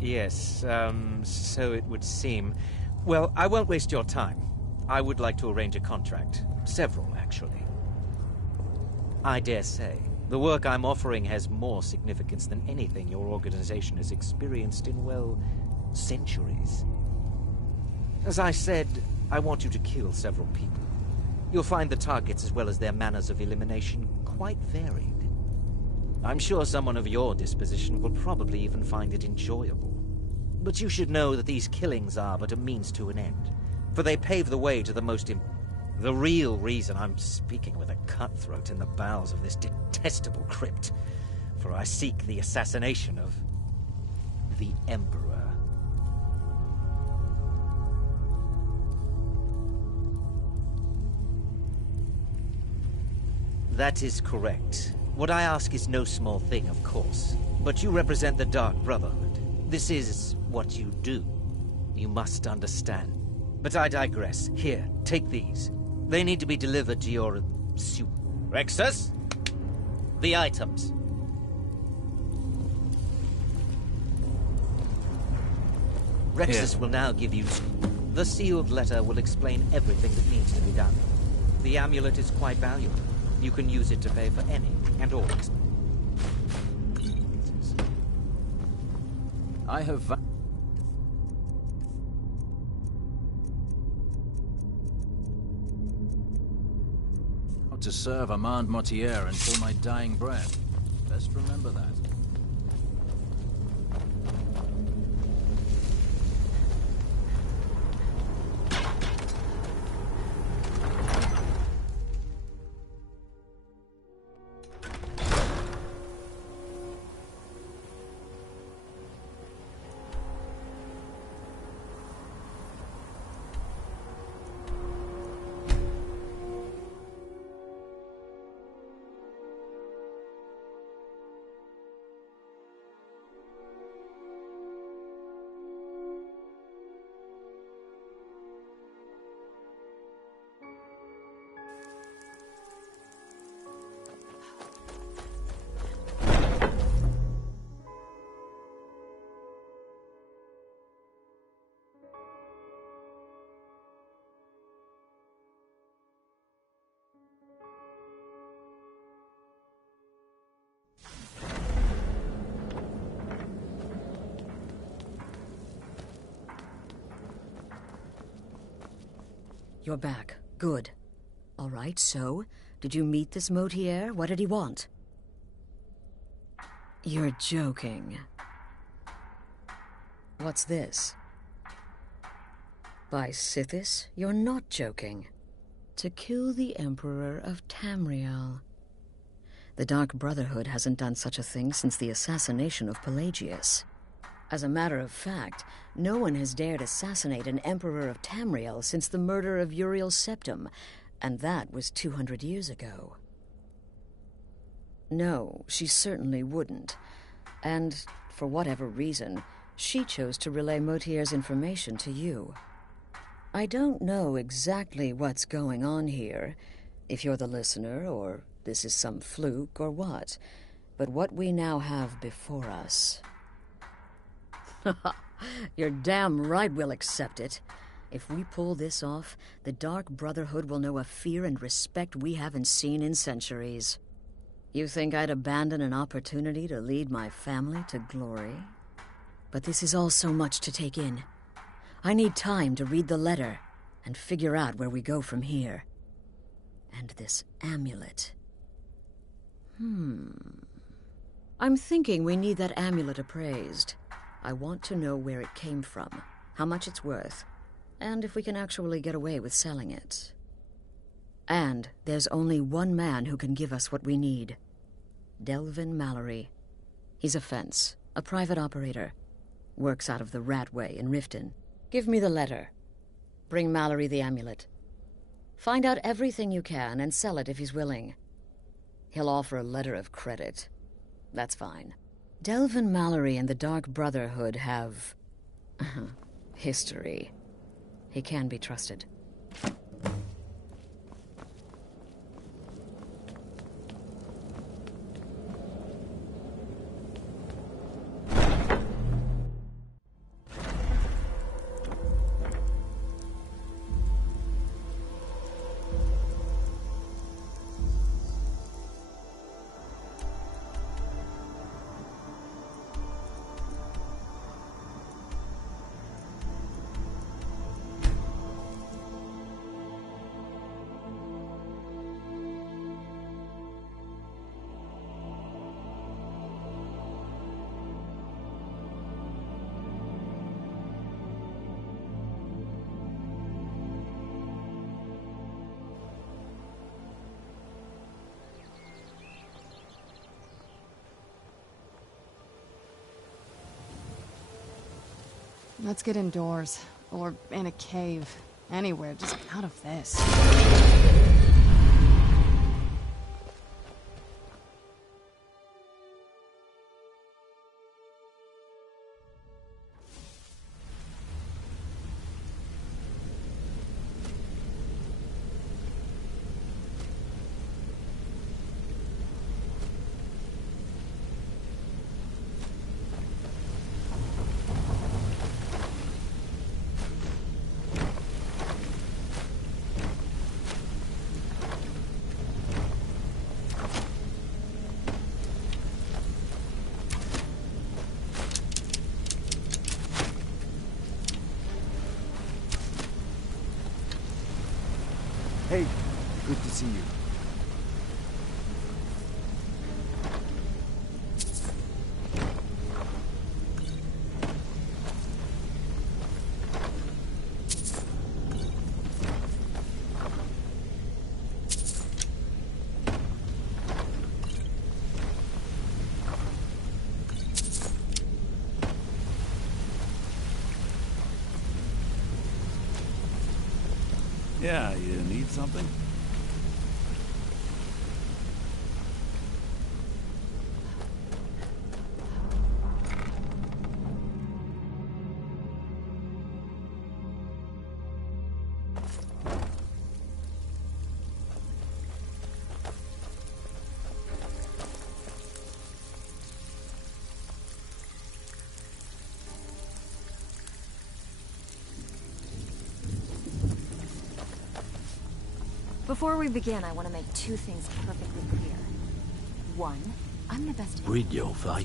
Yes, so it would seem. Well, I won't waste your time. I would like to arrange a contract. Several, actually. I dare say, the work I'm offering has more significance than anything your organization has experienced in, well, centuries. As I said, I want you to kill several people. You'll find the targets as well as their manners of elimination quite varied. I'm sure someone of your disposition will probably even find it enjoyable. But you should know that these killings are but a means to an end, for they pave the way to the real reason I'm speaking with a cutthroat in the bowels of this detestable crypt, for I seek the assassination of the Emperor. That is correct. What I ask is no small thing, of course. But you represent the Dark Brotherhood. This is what you do. You must understand. But I digress. Here, take these. They need to be delivered to your suit. Rexus? The items. Rexus will now give you... The sealed letter will explain everything that needs to be done. The amulet is quite valuable. You can use it to pay for any and all expenses. I have... to serve Armand Mortier until my dying breath. Best remember that. You're back. Good. All right, so, did you meet this Motier? What did he want? You're joking. What's this? By Sithis, you're not joking. To kill the Emperor of Tamriel. The Dark Brotherhood hasn't done such a thing since the assassination of Pelagius. As a matter of fact, no one has dared assassinate an Emperor of Tamriel since the murder of Uriel Septim, and that was 200 years ago. No, she certainly wouldn't. And, for whatever reason, she chose to relay Motier's information to you. I don't know exactly what's going on here, if you're the listener, or this is some fluke, or what. But what we now have before us... You're damn right we'll accept it. If we pull this off, the Dark Brotherhood will know a fear and respect we haven't seen in centuries. You think I'd abandon an opportunity to lead my family to glory? But this is all so much to take in. I need time to read the letter and figure out where we go from here. And this amulet. I'm thinking we need that amulet appraised. I want to know where it came from, how much it's worth, and if we can actually get away with selling it. And there's only one man who can give us what we need. Delvin Mallory. He's a fence, a private operator. Works out of the Ratway in Riften. Give me the letter. Bring Mallory the amulet. Find out everything you can and sell it if he's willing. He'll offer a letter of credit. That's fine. Delvin Mallory and the Dark Brotherhood have... history. He can be trusted. Let's get indoors. Or in a cave. Anywhere, just out of this. Hey, good to see you. Yeah, you need something? Before we begin, I want to make two things perfectly clear. One, I'm the best... Brynjolf, eh?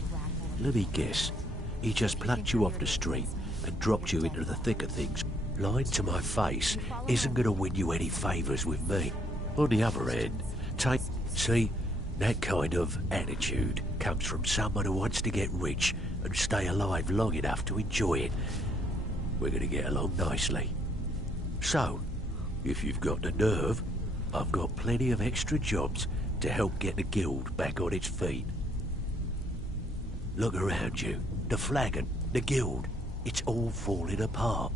Let me guess. He just plucked you off the street and dropped you into the thick of things. Lying to my face isn't going to win you any favours with me. On the other hand, see, that kind of attitude comes from someone who wants to get rich and stay alive long enough to enjoy it. We're going to get along nicely. So, if you've got the nerve, I've got plenty of extra jobs to help get the guild back on its feet. Look around you. The flagon, the guild, it's all falling apart.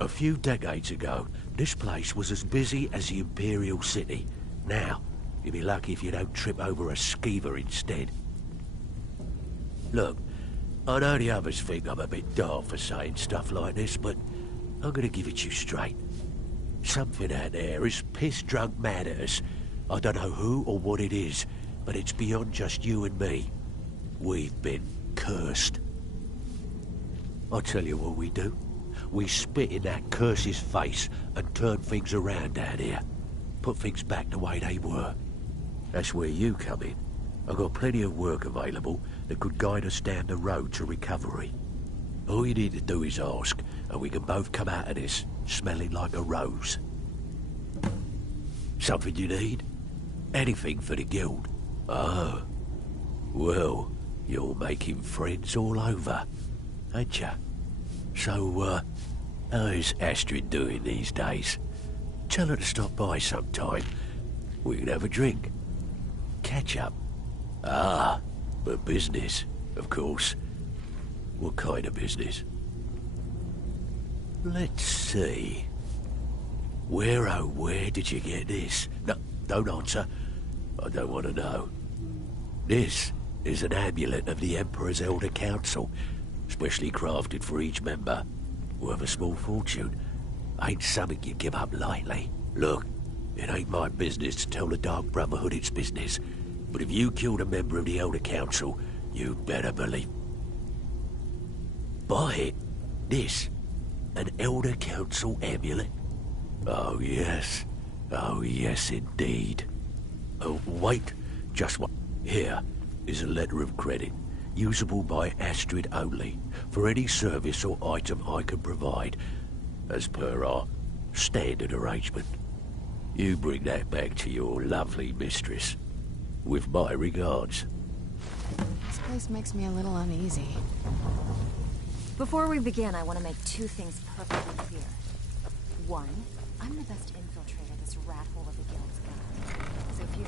A few decades ago, this place was as busy as the Imperial City. Now, you'll be lucky if you don't trip over a skeever instead. Look, I know the others think I'm a bit daft for saying stuff like this, but I'm gonna give it to you straight. Something out there is piss-drunk mad at us. I don't know who or what it is, but it's beyond just you and me. We've been cursed. I'll tell you what we do. We spit in that curse's face and turn things around down here. Put things back the way they were. That's where you come in. I've got plenty of work available that could guide us down the road to recovery. All you need to do is ask, and we can both come out of this smelling like a rose. Something you need? Anything for the guild? Oh. Well, you're making friends all over, ain't ya? So, how's Astrid doing these days? Tell her to stop by sometime. We can have a drink. Catch up. Ah, but business, of course. What kind of business? Let's see. Where, oh, where did you get this? No, don't answer. I don't want to know. This is an amulet of the Emperor's Elder Council, specially crafted for each member. Worth a small fortune. Ain't something you give up lightly. Look, it ain't my business to tell the Dark Brotherhood its business, but if you killed a member of the Elder Council, you'd better believe. Buy it. This. An Elder Council amulet? Oh, yes. Oh, yes, indeed. Oh, wait. Just one. Here is a letter of credit, usable by Astrid only, for any service or item I can provide, as per our standard arrangement. You bring that back to your lovely mistress. With my regards. This place makes me a little uneasy. Before we begin, I want to make two things perfectly clear. One, I'm the best infiltrator this rat hole of the guild's got. So if you...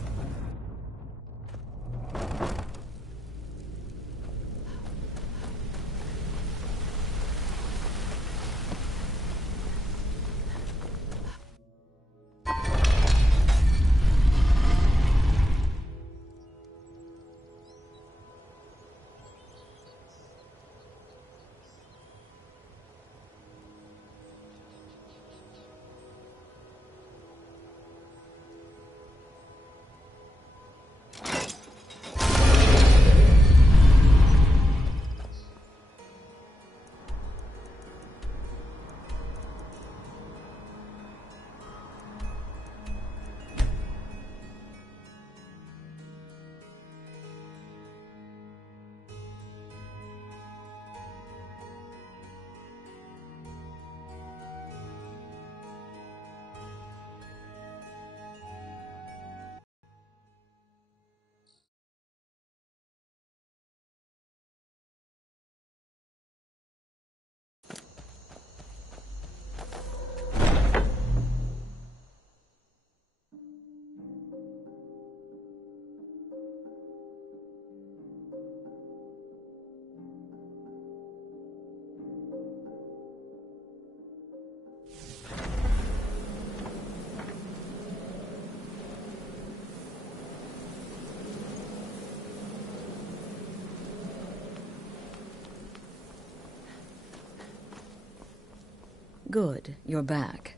Good, you're back.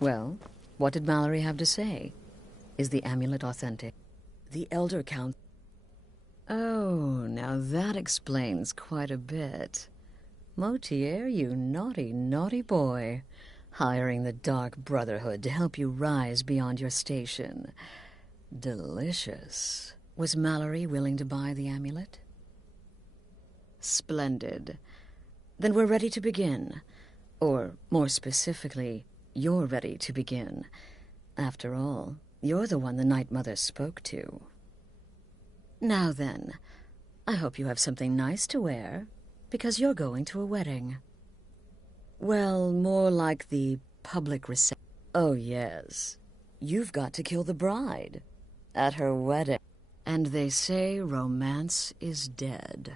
Well, what did Mallory have to say? Is the amulet authentic? The Elder Count... Oh, now that explains quite a bit. Motier, you naughty, naughty boy. Hiring the Dark Brotherhood to help you rise beyond your station. Delicious. Was Mallory willing to buy the amulet? Splendid. Then we're ready to begin. Or, more specifically, you're ready to begin. After all, you're the one the Night Mother spoke to. Now then, I hope you have something nice to wear, because you're going to a wedding. Well, more like the public reception. Oh, yes. You've got to kill the bride. At her wedding. And they say romance is dead.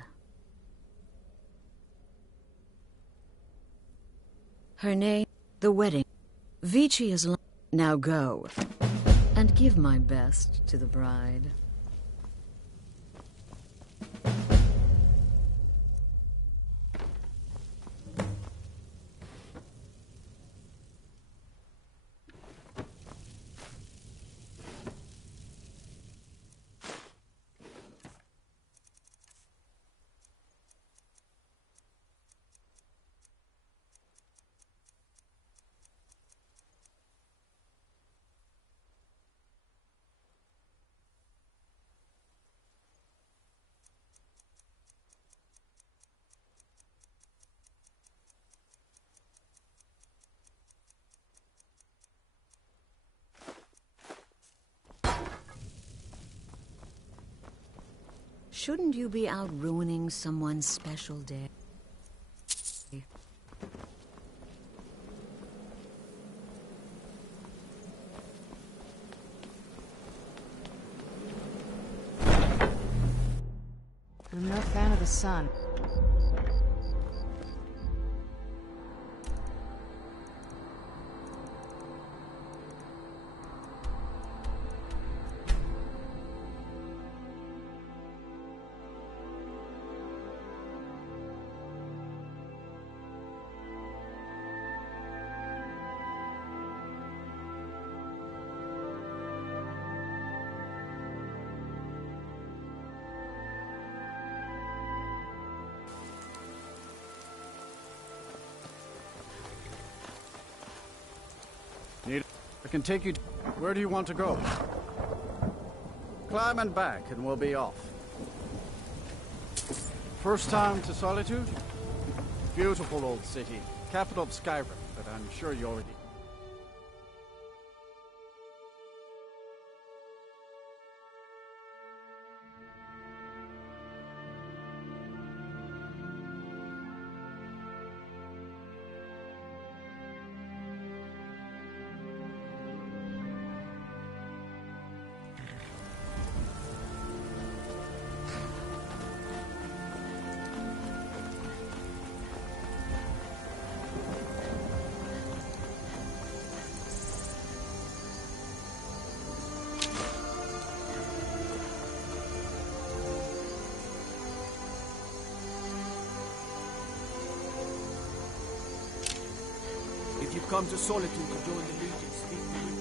Her name, the wedding. Vici is... Now go. And give my best to the bride. Shouldn't you be out ruining someone's special day? I'm no fan of the sun. I can take you... Where do you want to go? Climb and back, and we'll be off. First time to Solitude? Beautiful old city. Capital of Skyrim, but I'm sure you already... If you come to Solitude to join the Legion, speak to me.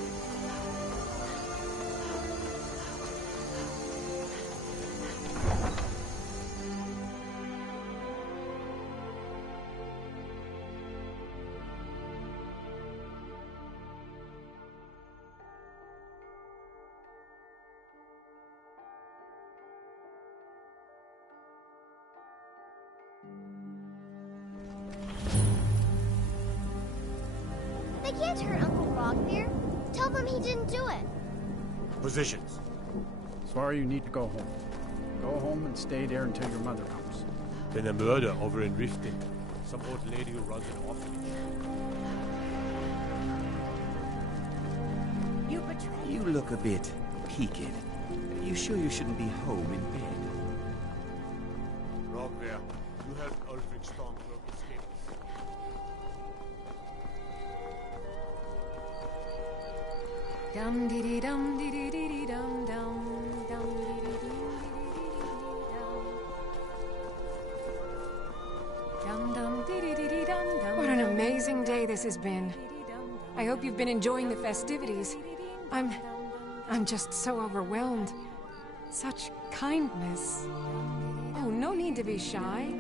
They can't hurt Uncle Rogbeer. Tell them he didn't do it. Positions. Sorry, you need to go home. Go home and stay there until your mother comes. Been a murder over in Riften. Some old lady who runs an orphanage. You betrayed. You look a bit peaked. You sure you shouldn't be home in bed? Rogver, you helped Ulfric Stormcloak escape. Dum dee dee dum dee dee dee dee dum dum dum dee dee dee dum dum dum dee dee dee dee dum dum. What an amazing amazing day this has been. I hope you've been enjoying the festivities. I'm just so overwhelmed. Such kindness. Oh, no need to be shy.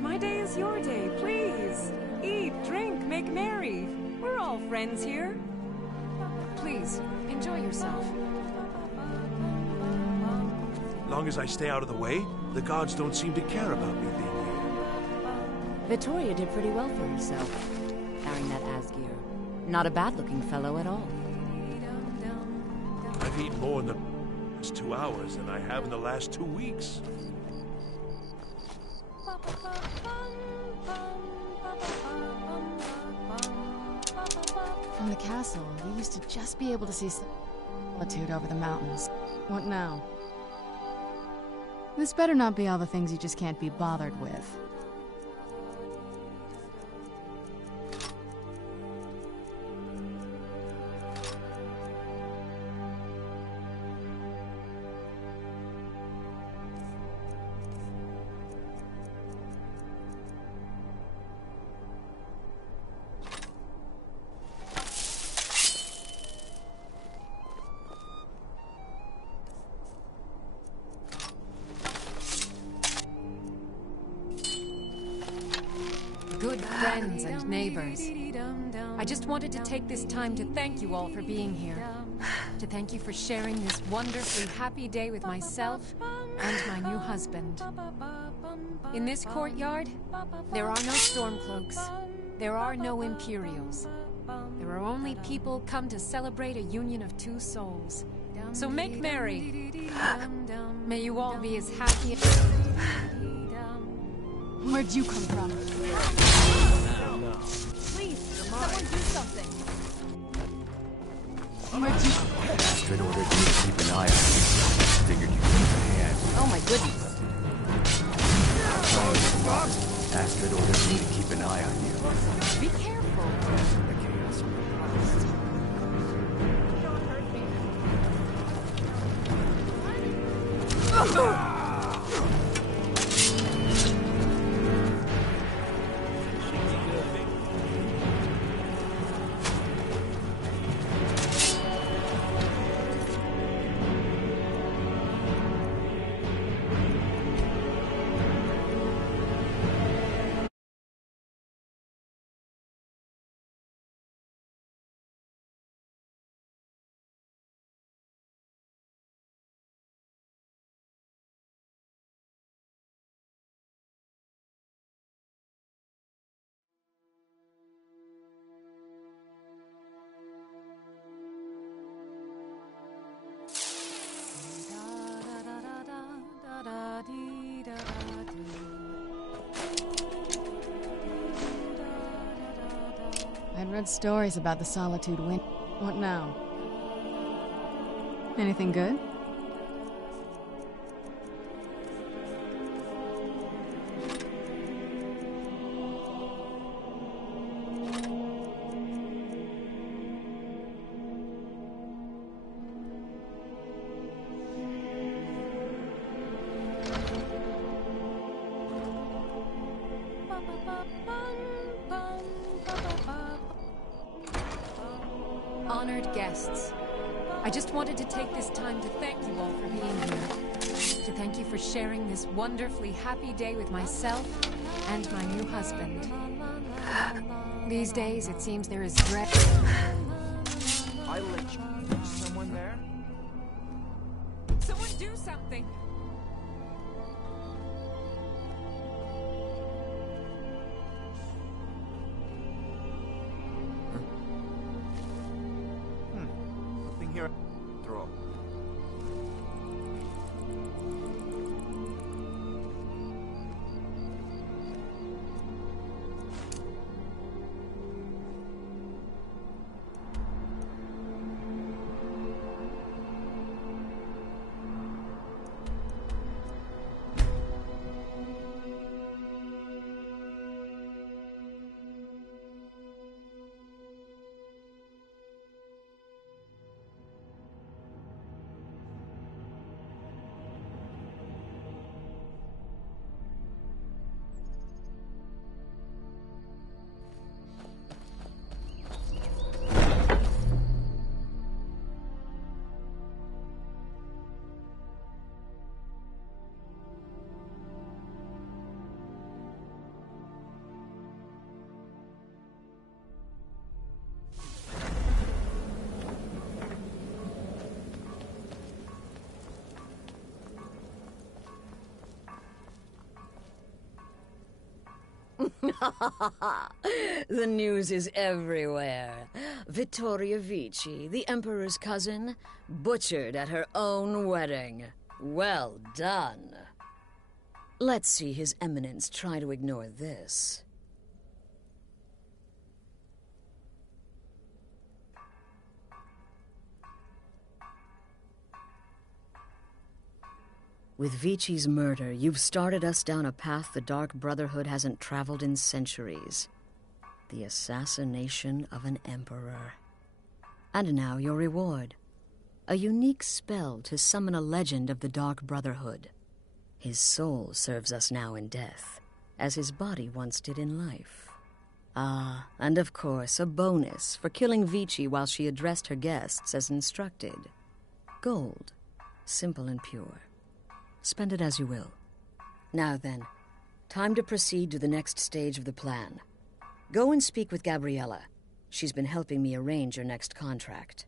My day is your day, please. Eat, drink, make merry. We're all friends here. Please, enjoy yourself. Long as I stay out of the way, the gods don't seem to care about me being here. Vittoria did pretty well for herself, carrying that Asgear. Not a bad-looking fellow at all. I've eaten more in the last 2 hours than I have in the last 2 weeks. From the castle, we used to just be able to see solitude over the mountains. What now? This better not be all the things you just can't be bothered with. Good friends and neighbors. I just wanted to take this time to thank you all for being here. To thank you for sharing this wonderfully happy day with myself and my new husband. In this courtyard, there are no Stormcloaks. There are no Imperials. There are only people come to celebrate a union of two souls. So make merry. May you all be as happy as... Where'd you come from? Please, someone do something. Where'd you... Astrid ordered me to keep an eye on you. Figured you'd keep a hand. Oh my goodness. Astrid ordered me to keep an eye on you. Be careful. I'd read stories about the Solitude Wind. What now? Anything good? Honored guests, I just wanted to take this time to thank you all for being here. To thank you for sharing this wonderfully happy day with myself and my new husband. These days, it seems there is dread. I let you. Someone there? Someone do something! Nothing here. Throw. The news is everywhere. Vittoria Vici, the Emperor's cousin, butchered at her own wedding. Well done. Let's see His Eminence try to ignore this. With Vici's murder, you've started us down a path the Dark Brotherhood hasn't traveled in centuries. The assassination of an emperor. And now your reward. A unique spell to summon a legend of the Dark Brotherhood. His soul serves us now in death, as his body once did in life. Ah, and of course, a bonus for killing Vici while she addressed her guests as instructed. Gold. Simple and pure. Spend it as you will. Now then, time to proceed to the next stage of the plan. Go and speak with Gabriella. She's been helping me arrange your next contract.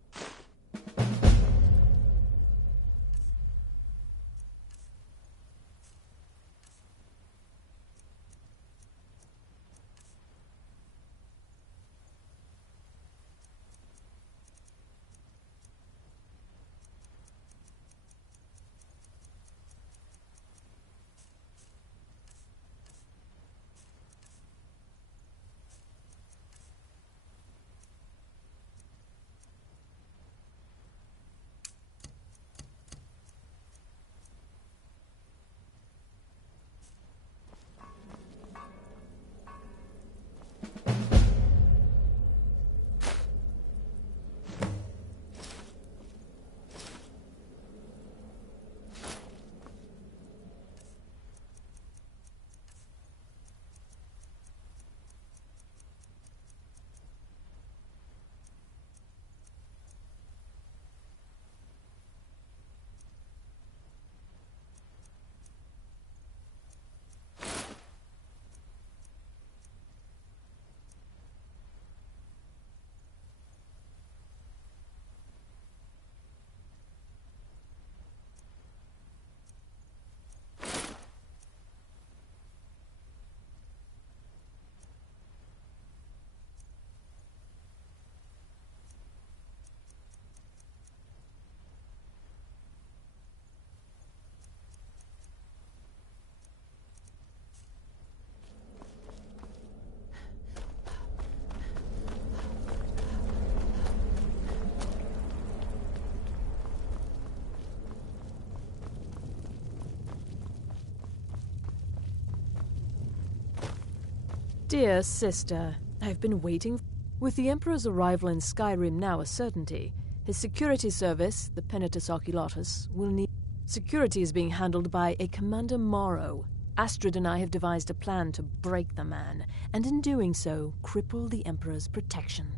Dear sister, I've been waiting. With the Emperor's arrival in Skyrim now a certainty, his security service, the Penitus Oculatus, will need... Security is being handled by a Commander Morrow. Astrid and I have devised a plan to break the man, and in doing so, cripple the Emperor's protection.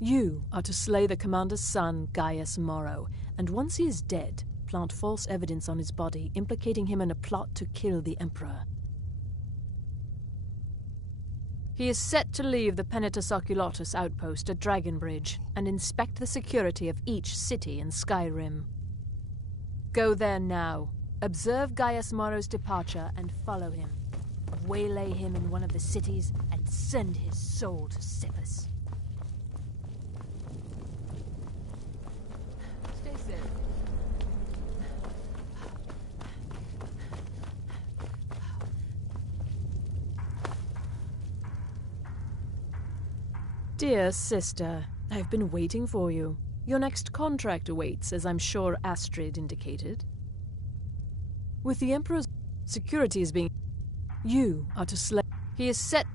You are to slay the Commander's son, Gaius Morrow, and once he is dead, plant false evidence on his body, implicating him in a plot to kill the Emperor. He is set to leave the Penitus Oculatus outpost at Dragonbridge and inspect the security of each city in Skyrim. Go there now, observe Gaius Morrow's departure and follow him. Waylay him in one of the cities and send his soul to Siphus. Stay safe. Dear sister, I've been waiting for you. Your next contract awaits, as I'm sure Astrid indicated. With the Emperor's security is being... You are to slay... He is set...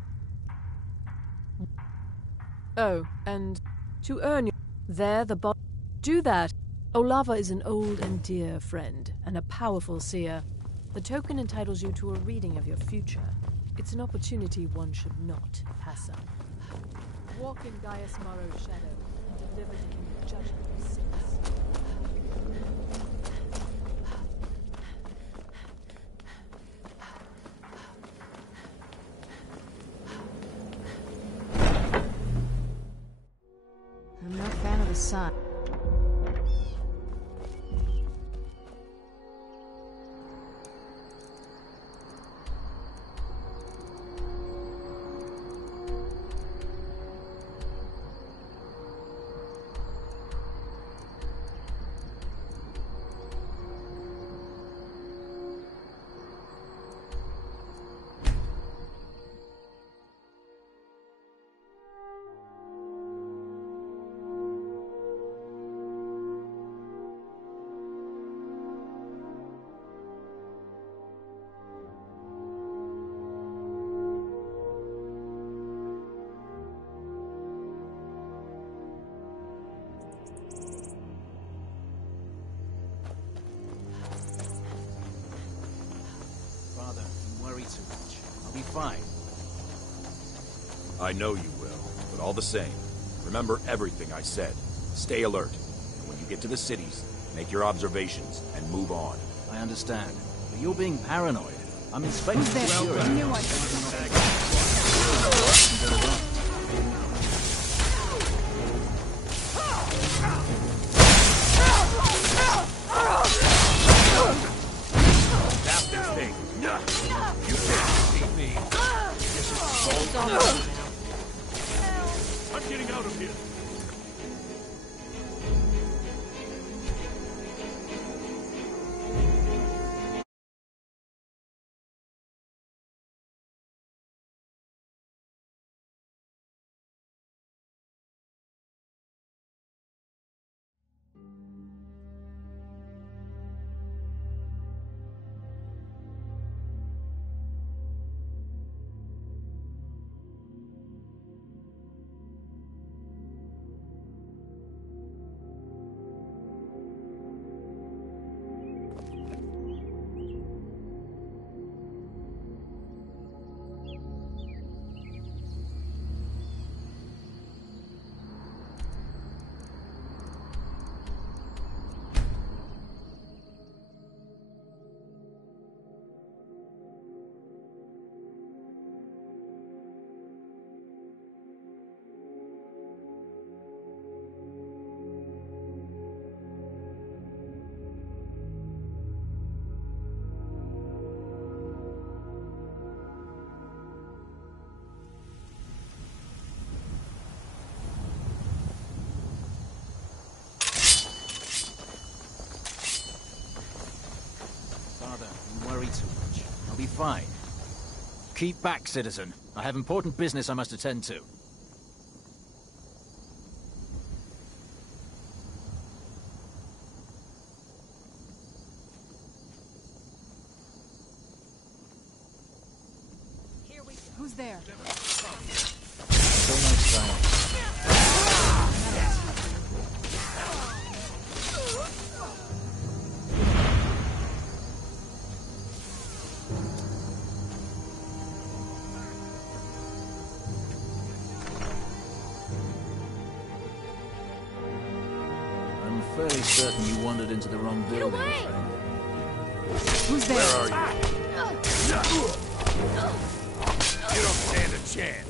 Oh, and to earn your... There, the bot... Do that. Olava is an old and dear friend, and a powerful seer. The token entitles you to a reading of your future. It's an opportunity one should not pass up. Walk in Gaius Morrow's shadow and deliver to him the judgment of sins. I'm no fan of the sun. fine. I know you will, but all the same, remember everything I said. Stay alert, and when you get to the cities, make your observations and move on. I understand. But you're being paranoid. I'm inspecting Who's there? security. I knew Tap this thing. You can't beat me. This is all. I'm getting out of here. Don't worry too much. I'll be fine. Keep back, citizen. I have important business I must attend to. Who's there? So nice trying. I'm fairly certain you wandered into the wrong building, friend. Who's there? Where are you? You don't stand a chance.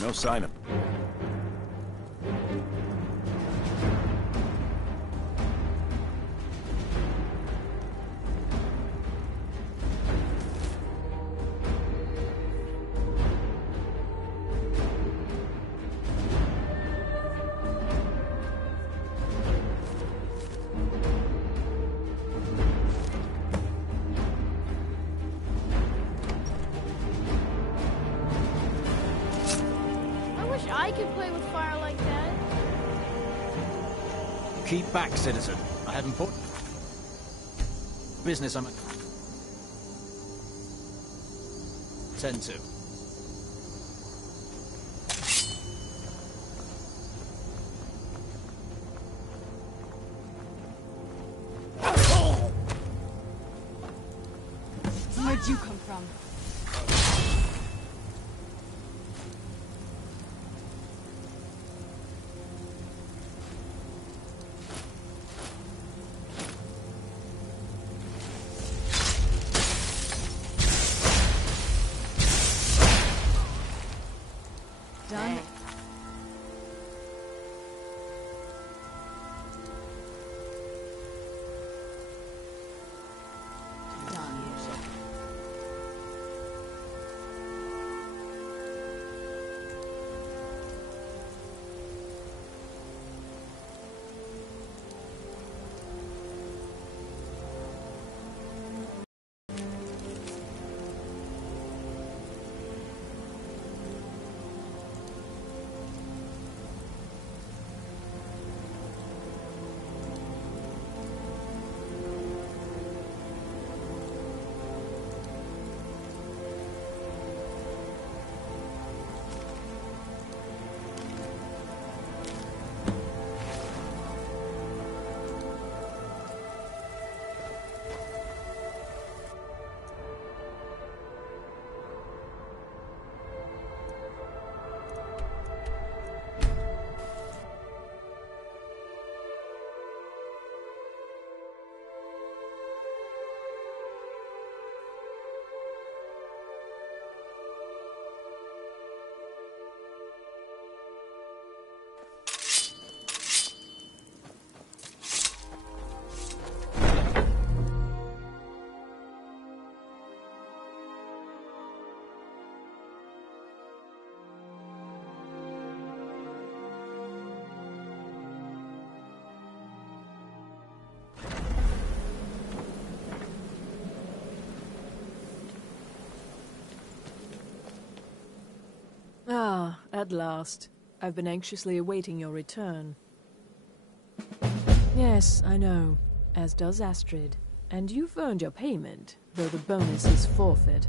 No sign of... I could play with fire like that. Keep back, citizen. I have important business I'm attend to. Where'd you come from? Done. Ah, at last. I've been anxiously awaiting your return. Yes, I know. As does Astrid. And you've earned your payment, though the bonus is forfeit,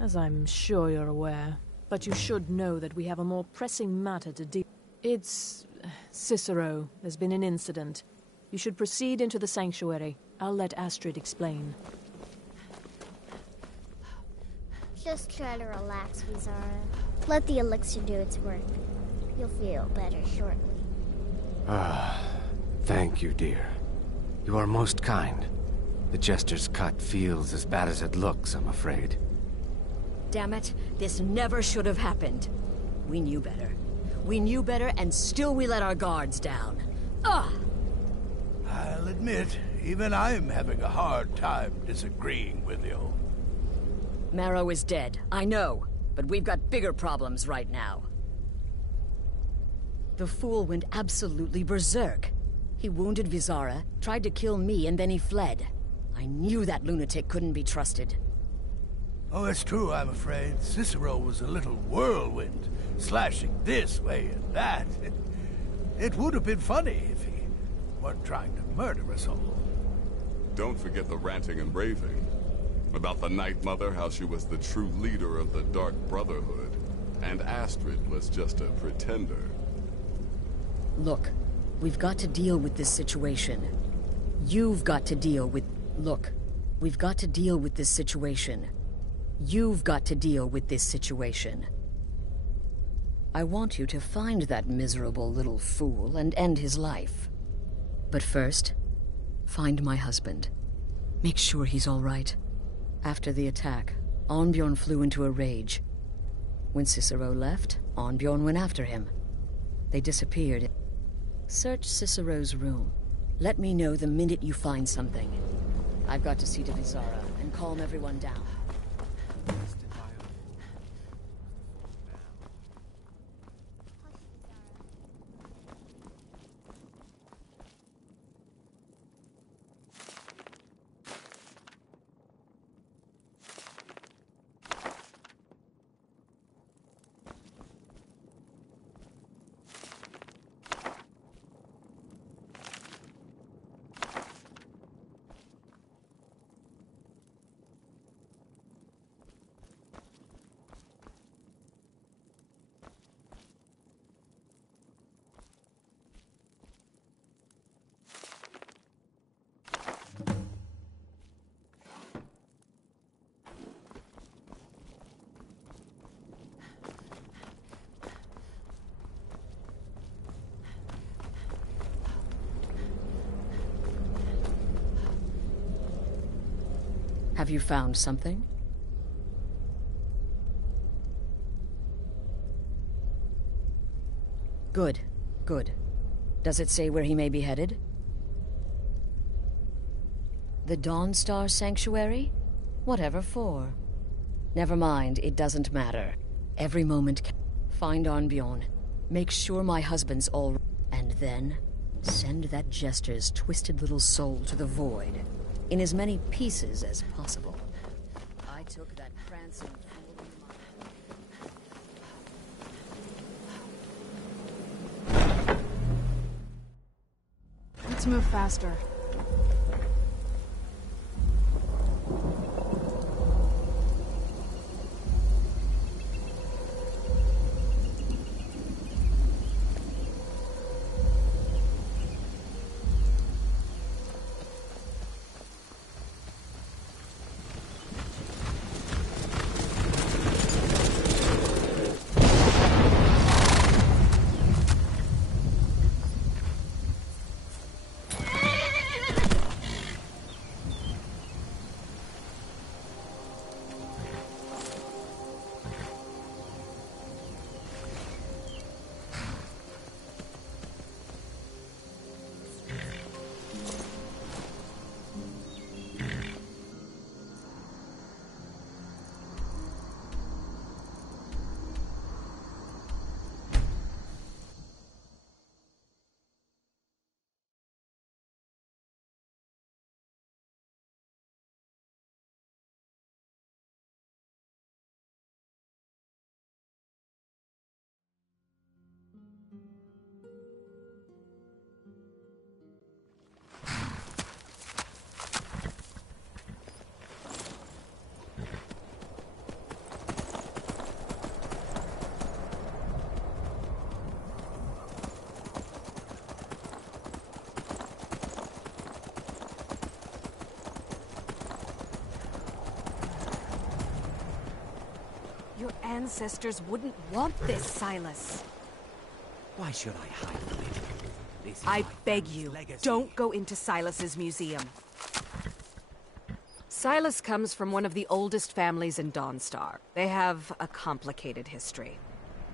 as I'm sure you're aware. But you should know that we have a more pressing matter to deal with. It's... Cicero. There's been an incident. You should proceed into the sanctuary. I'll let Astrid explain. Just try to relax, Vizara. Let the elixir do its work. You'll feel better shortly. Ah, thank you, dear. You are most kind. The Jester's cut feels as bad as it looks, I'm afraid. Damn it, this never should have happened. We knew better. We knew better, and still we let our guards down. Ugh! I'll admit, even I'm having a hard time disagreeing with you. Marrow is dead, I know, but we've got bigger problems right now. The fool went absolutely berserk. He wounded Vizara, tried to kill me, and then he fled. I knew that lunatic couldn't be trusted. Oh, it's true, I'm afraid. Cicero was a little whirlwind, slashing this way and that. It would have been funny if he weren't trying to murder us all. Don't forget the ranting and raving. About the Night Mother, how she was the true leader of the Dark Brotherhood, and Astrid was just a pretender. Look, we've got to deal with this situation. You've got to deal with... Look, we've got to deal with this situation. You've got to deal with this situation. I want you to find that miserable little fool and end his life. But first, find my husband. Make sure he's all right. After the attack, Arnbjorn flew into a rage. When Cicero left, Arnbjorn went after him. They disappeared. Search Cicero's room. Let me know the minute you find something. I've got to see to Vizara and calm everyone down. Have you found something? Good, good. Does it say where he may be headed? The Dawnstar Sanctuary? Whatever for. Never mind, it doesn't matter. Every moment find Arnbjorn. Make sure my husband's all right. And then, send that Jester's twisted little soul to the void. In as many pieces as possible. I took that prancing fool in my... Let's move faster. Your ancestors wouldn't want this, Silas. Why should I hide from it? This is I my beg family's you, legacy. don't go into Silas's museum. Silas comes from one of the oldest families in Dawnstar. They have a complicated history.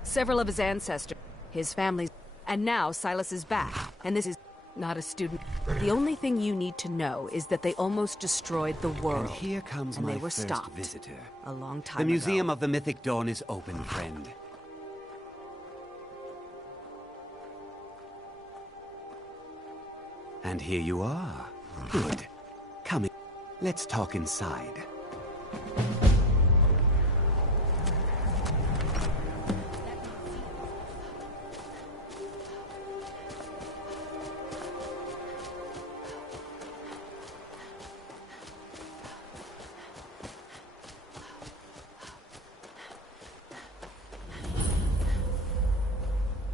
Several of his ancestors, his family, and now Silas is back, and this is not a student. The only thing you need to know is that they almost destroyed the world. And here comes and my they were first stopped visitor. a long time The ago. Museum of the Mythic Dawn is open, friend. And here you are. Good. Come in. Let's talk inside.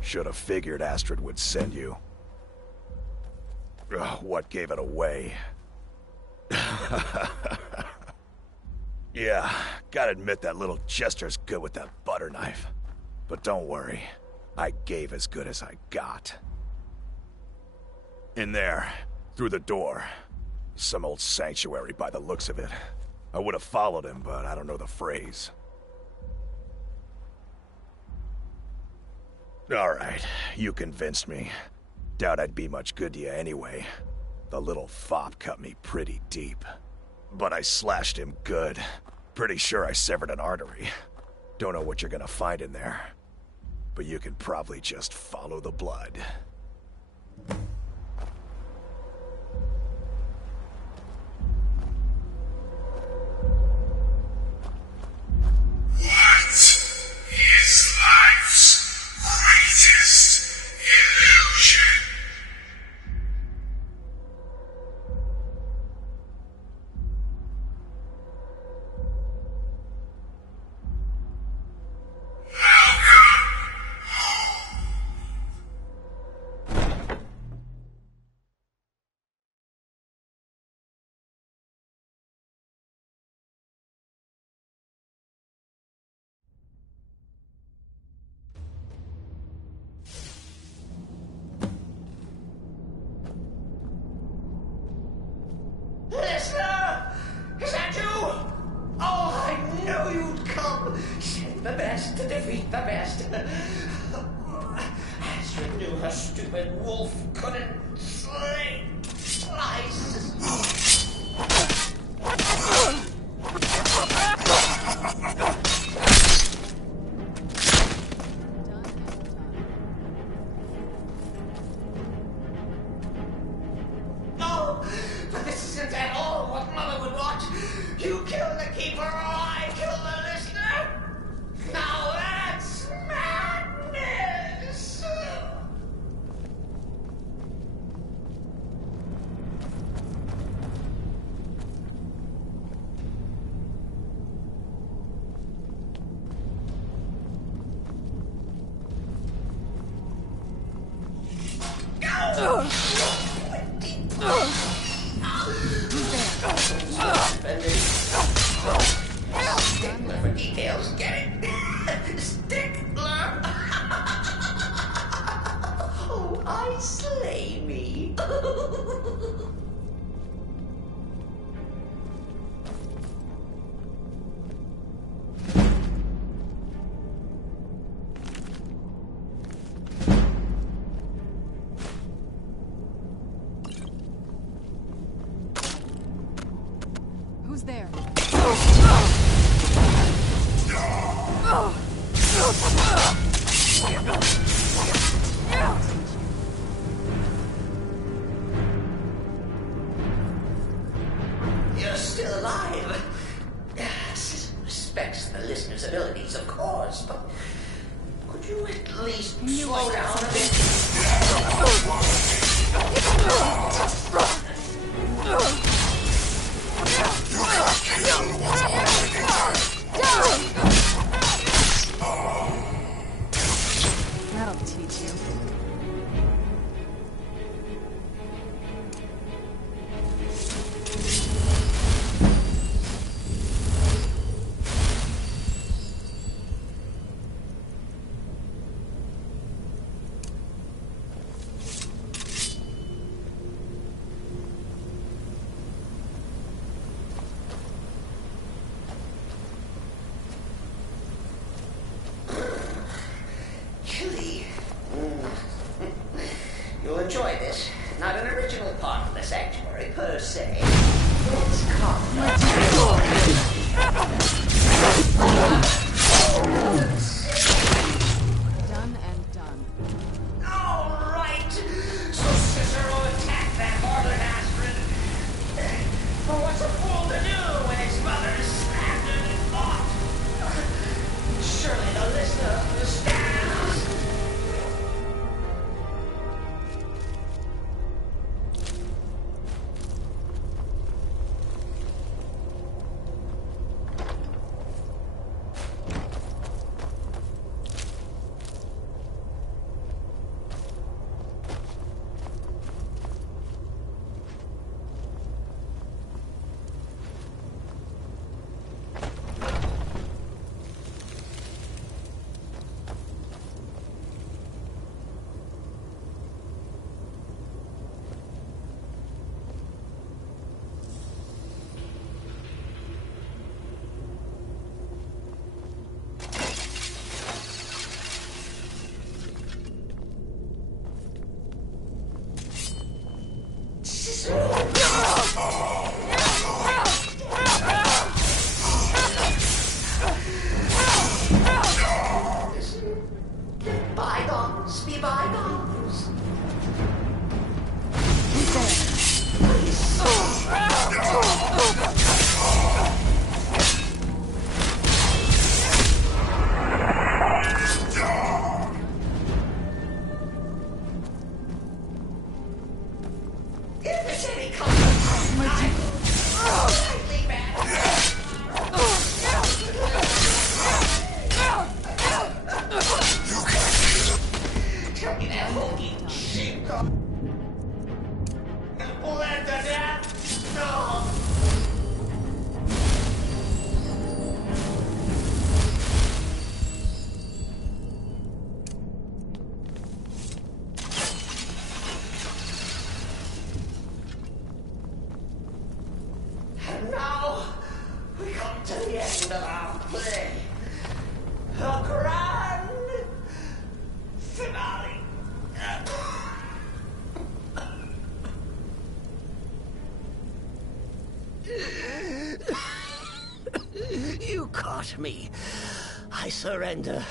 Should have figured Astrid would send you. Ugh, what gave it away? Yeah, gotta admit that little Jester's good with that butter knife. But don't worry, I gave as good as I got. In there, through the door. Some old sanctuary by the looks of it. I would have followed him, but I don't know the phrase. Alright, you convinced me. Doubt I'd be much good to you anyway. The little fop cut me pretty deep. But I slashed him good. Pretty sure I severed an artery. Don't know what you're gonna find in there. But you can probably just follow the blood. What is life's greatest illusion? Listener! Is that you? Oh, I knew you'd come. Send the best to defeat the best. Astrid knew her stupid wolf couldn't slice. No, but this isn't at all what Mother would want. You kill the keeper or I kill the listener. Now that's madness. Stickler for details, get it? Stickler! Oh, I slay me. Who's there? You're still alive. Yes, respects the listener's abilities, of course, but could you at least slow down a bit? That'll teach you. be bygones. If there's any comfort, And now we come to the end of our play. The grand finale. You caught me. I surrender.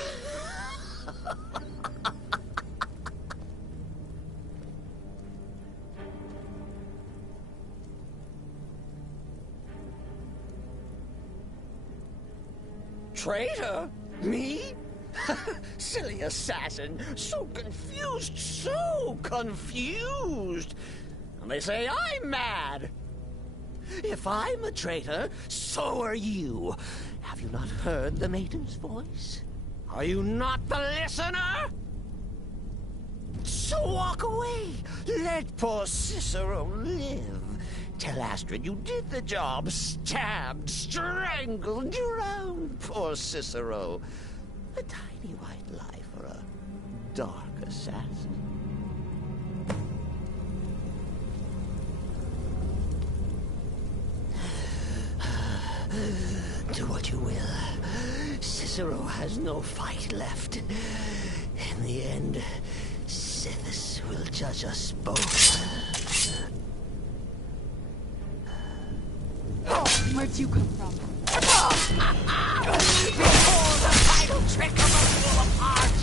Traitor? Me? Silly assassin. So confused, so confused. And they say I'm mad. If I'm a traitor, so are you. Have you not heard the maiden's voice? Are you not the listener? So walk away. Let poor Cicero live. Tell Astrid you did the job. Stabbed, strangled, drowned poor Cicero. A tiny white lie for a dark assassin. Do what you will. Cicero has no fight left. In the end, Sithis will judge us both. Where'd you come from? Before the final trick of the fall apart!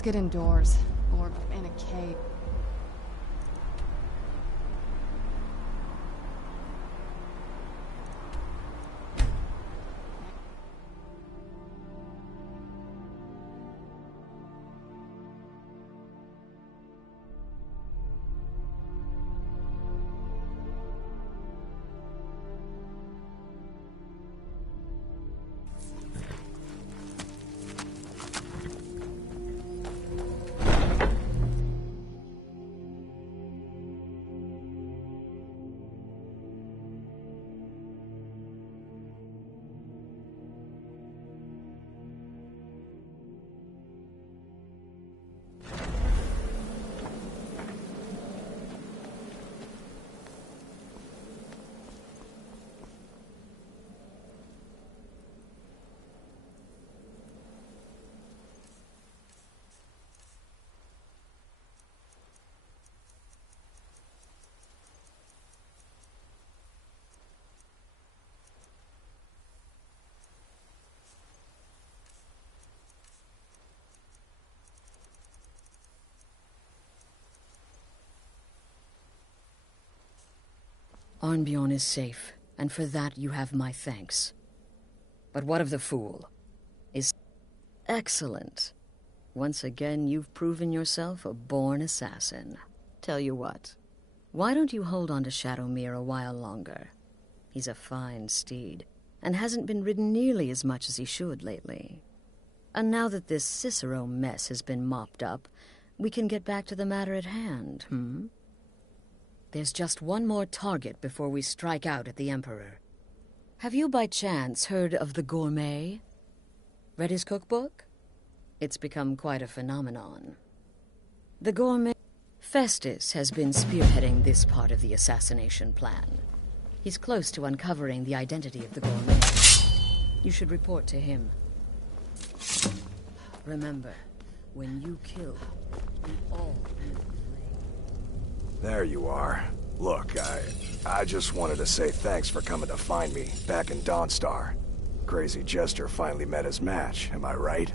Let's get indoors. Or in a cave. Arnbjorn is safe, and for that you have my thanks. But what of the fool? Is excellent. Once again, you've proven yourself a born assassin. Tell you what, why don't you hold on to Shadowmere a while longer? He's a fine steed, and hasn't been ridden nearly as much as he should lately. And now that this Cicero mess has been mopped up, we can get back to the matter at hand, There's just one more target before we strike out at the Emperor. Have you by chance heard of the Gourmet? Read his cookbook? It's become quite a phenomenon. The Gourmet... Festus has been spearheading this part of the assassination plan. He's close to uncovering the identity of the Gourmet. You should report to him. Remember, when you kill, we all feel the flame. There you are. Look, I just wanted to say thanks for coming to find me back in Dawnstar. Crazy Jester finally met his match, am I right?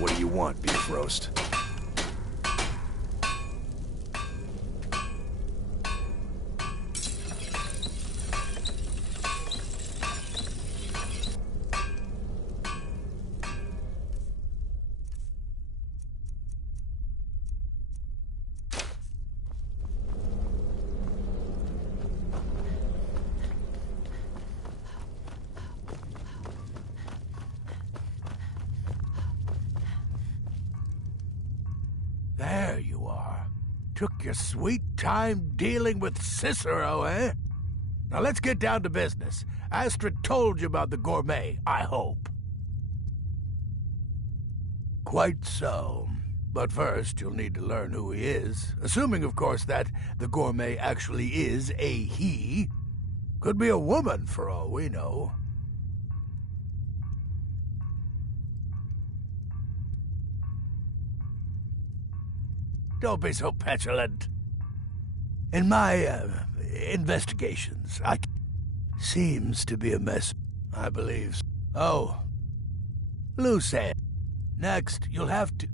What do you want, beef roast? There you are. Took your sweet time dealing with Cicero, eh? Now let's get down to business. Astrid told you about the Gourmet, I hope. Quite so. But first, you'll need to learn who he is. Assuming, of course, that the Gourmet actually is a he. Could be a woman, for all we know. Don't be so petulant. In my, investigations, seems to be a mess, I believe. Oh. Luce. Next, you'll have to...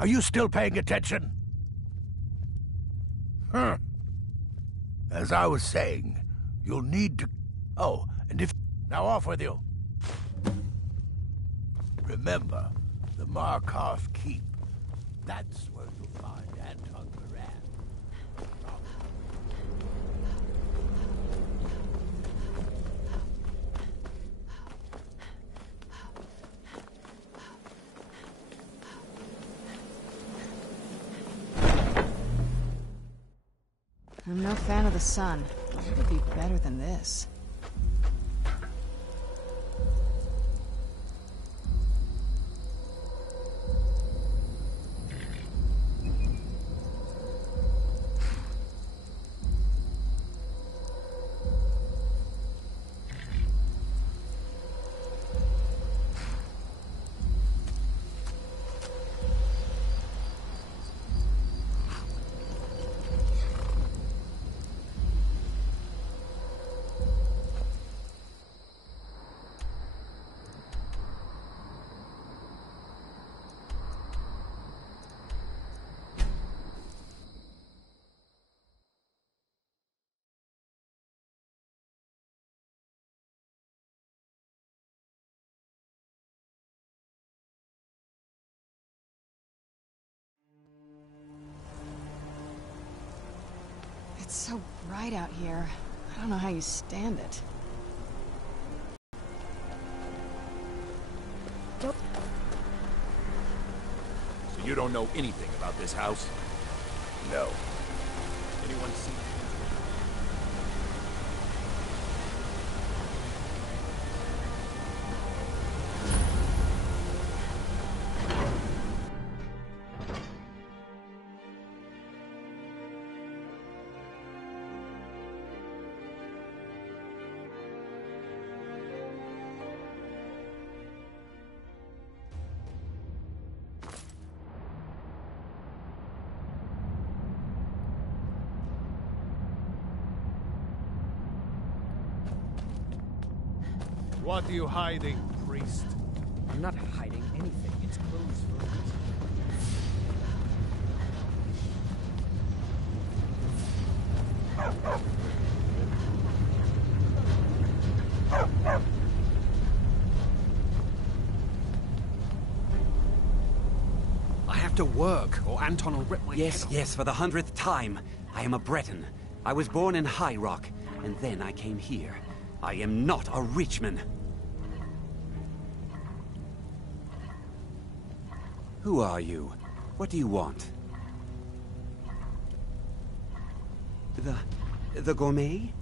Are you still paying attention? As I was saying, you'll need to... Oh, and if... Now off with you. Remember, the Markarth Keep. That's where you'll find Anton Moran. I'm no fan of the sun. It would be better than this. It's so bright out here. I don't know how you stand it. So you don't know anything about this house? No. Anyone see? What are you hiding, priest? I'm not hiding anything. It's closed for a reason. I have to work, or Anton will rip my head off. Yes, for the 100th time. I am a Breton. I was born in High Rock, and then I came here. I am not a Richman. Who are you? What do you want? The gourmet?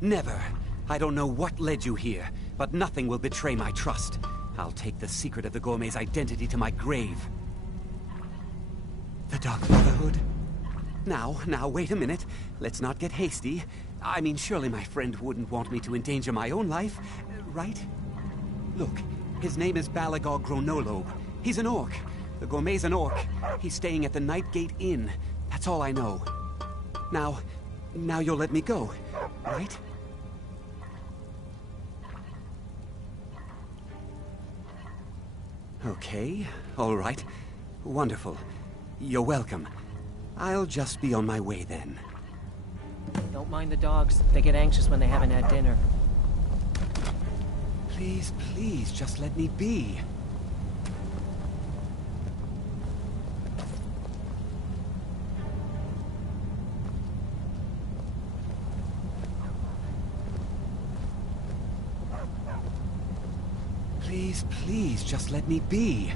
Never. I don't know what led you here, but nothing will betray my trust. I'll take the secret of the gourmet's identity to my grave. The Dark Brotherhood? Now, wait a minute. Let's not get hasty. I mean, surely my friend wouldn't want me to endanger my own life, right? Look, his name is Balagor Gronolobe. He's an orc. The gourmet's an orc. He's staying at the Nightgate Inn. That's all I know. Now you'll let me go, right? Okay, all right. Wonderful. You're welcome. I'll just be on my way then. Don't mind the dogs. They get anxious when they haven't had dinner. Please, just let me be. Please, just let me be.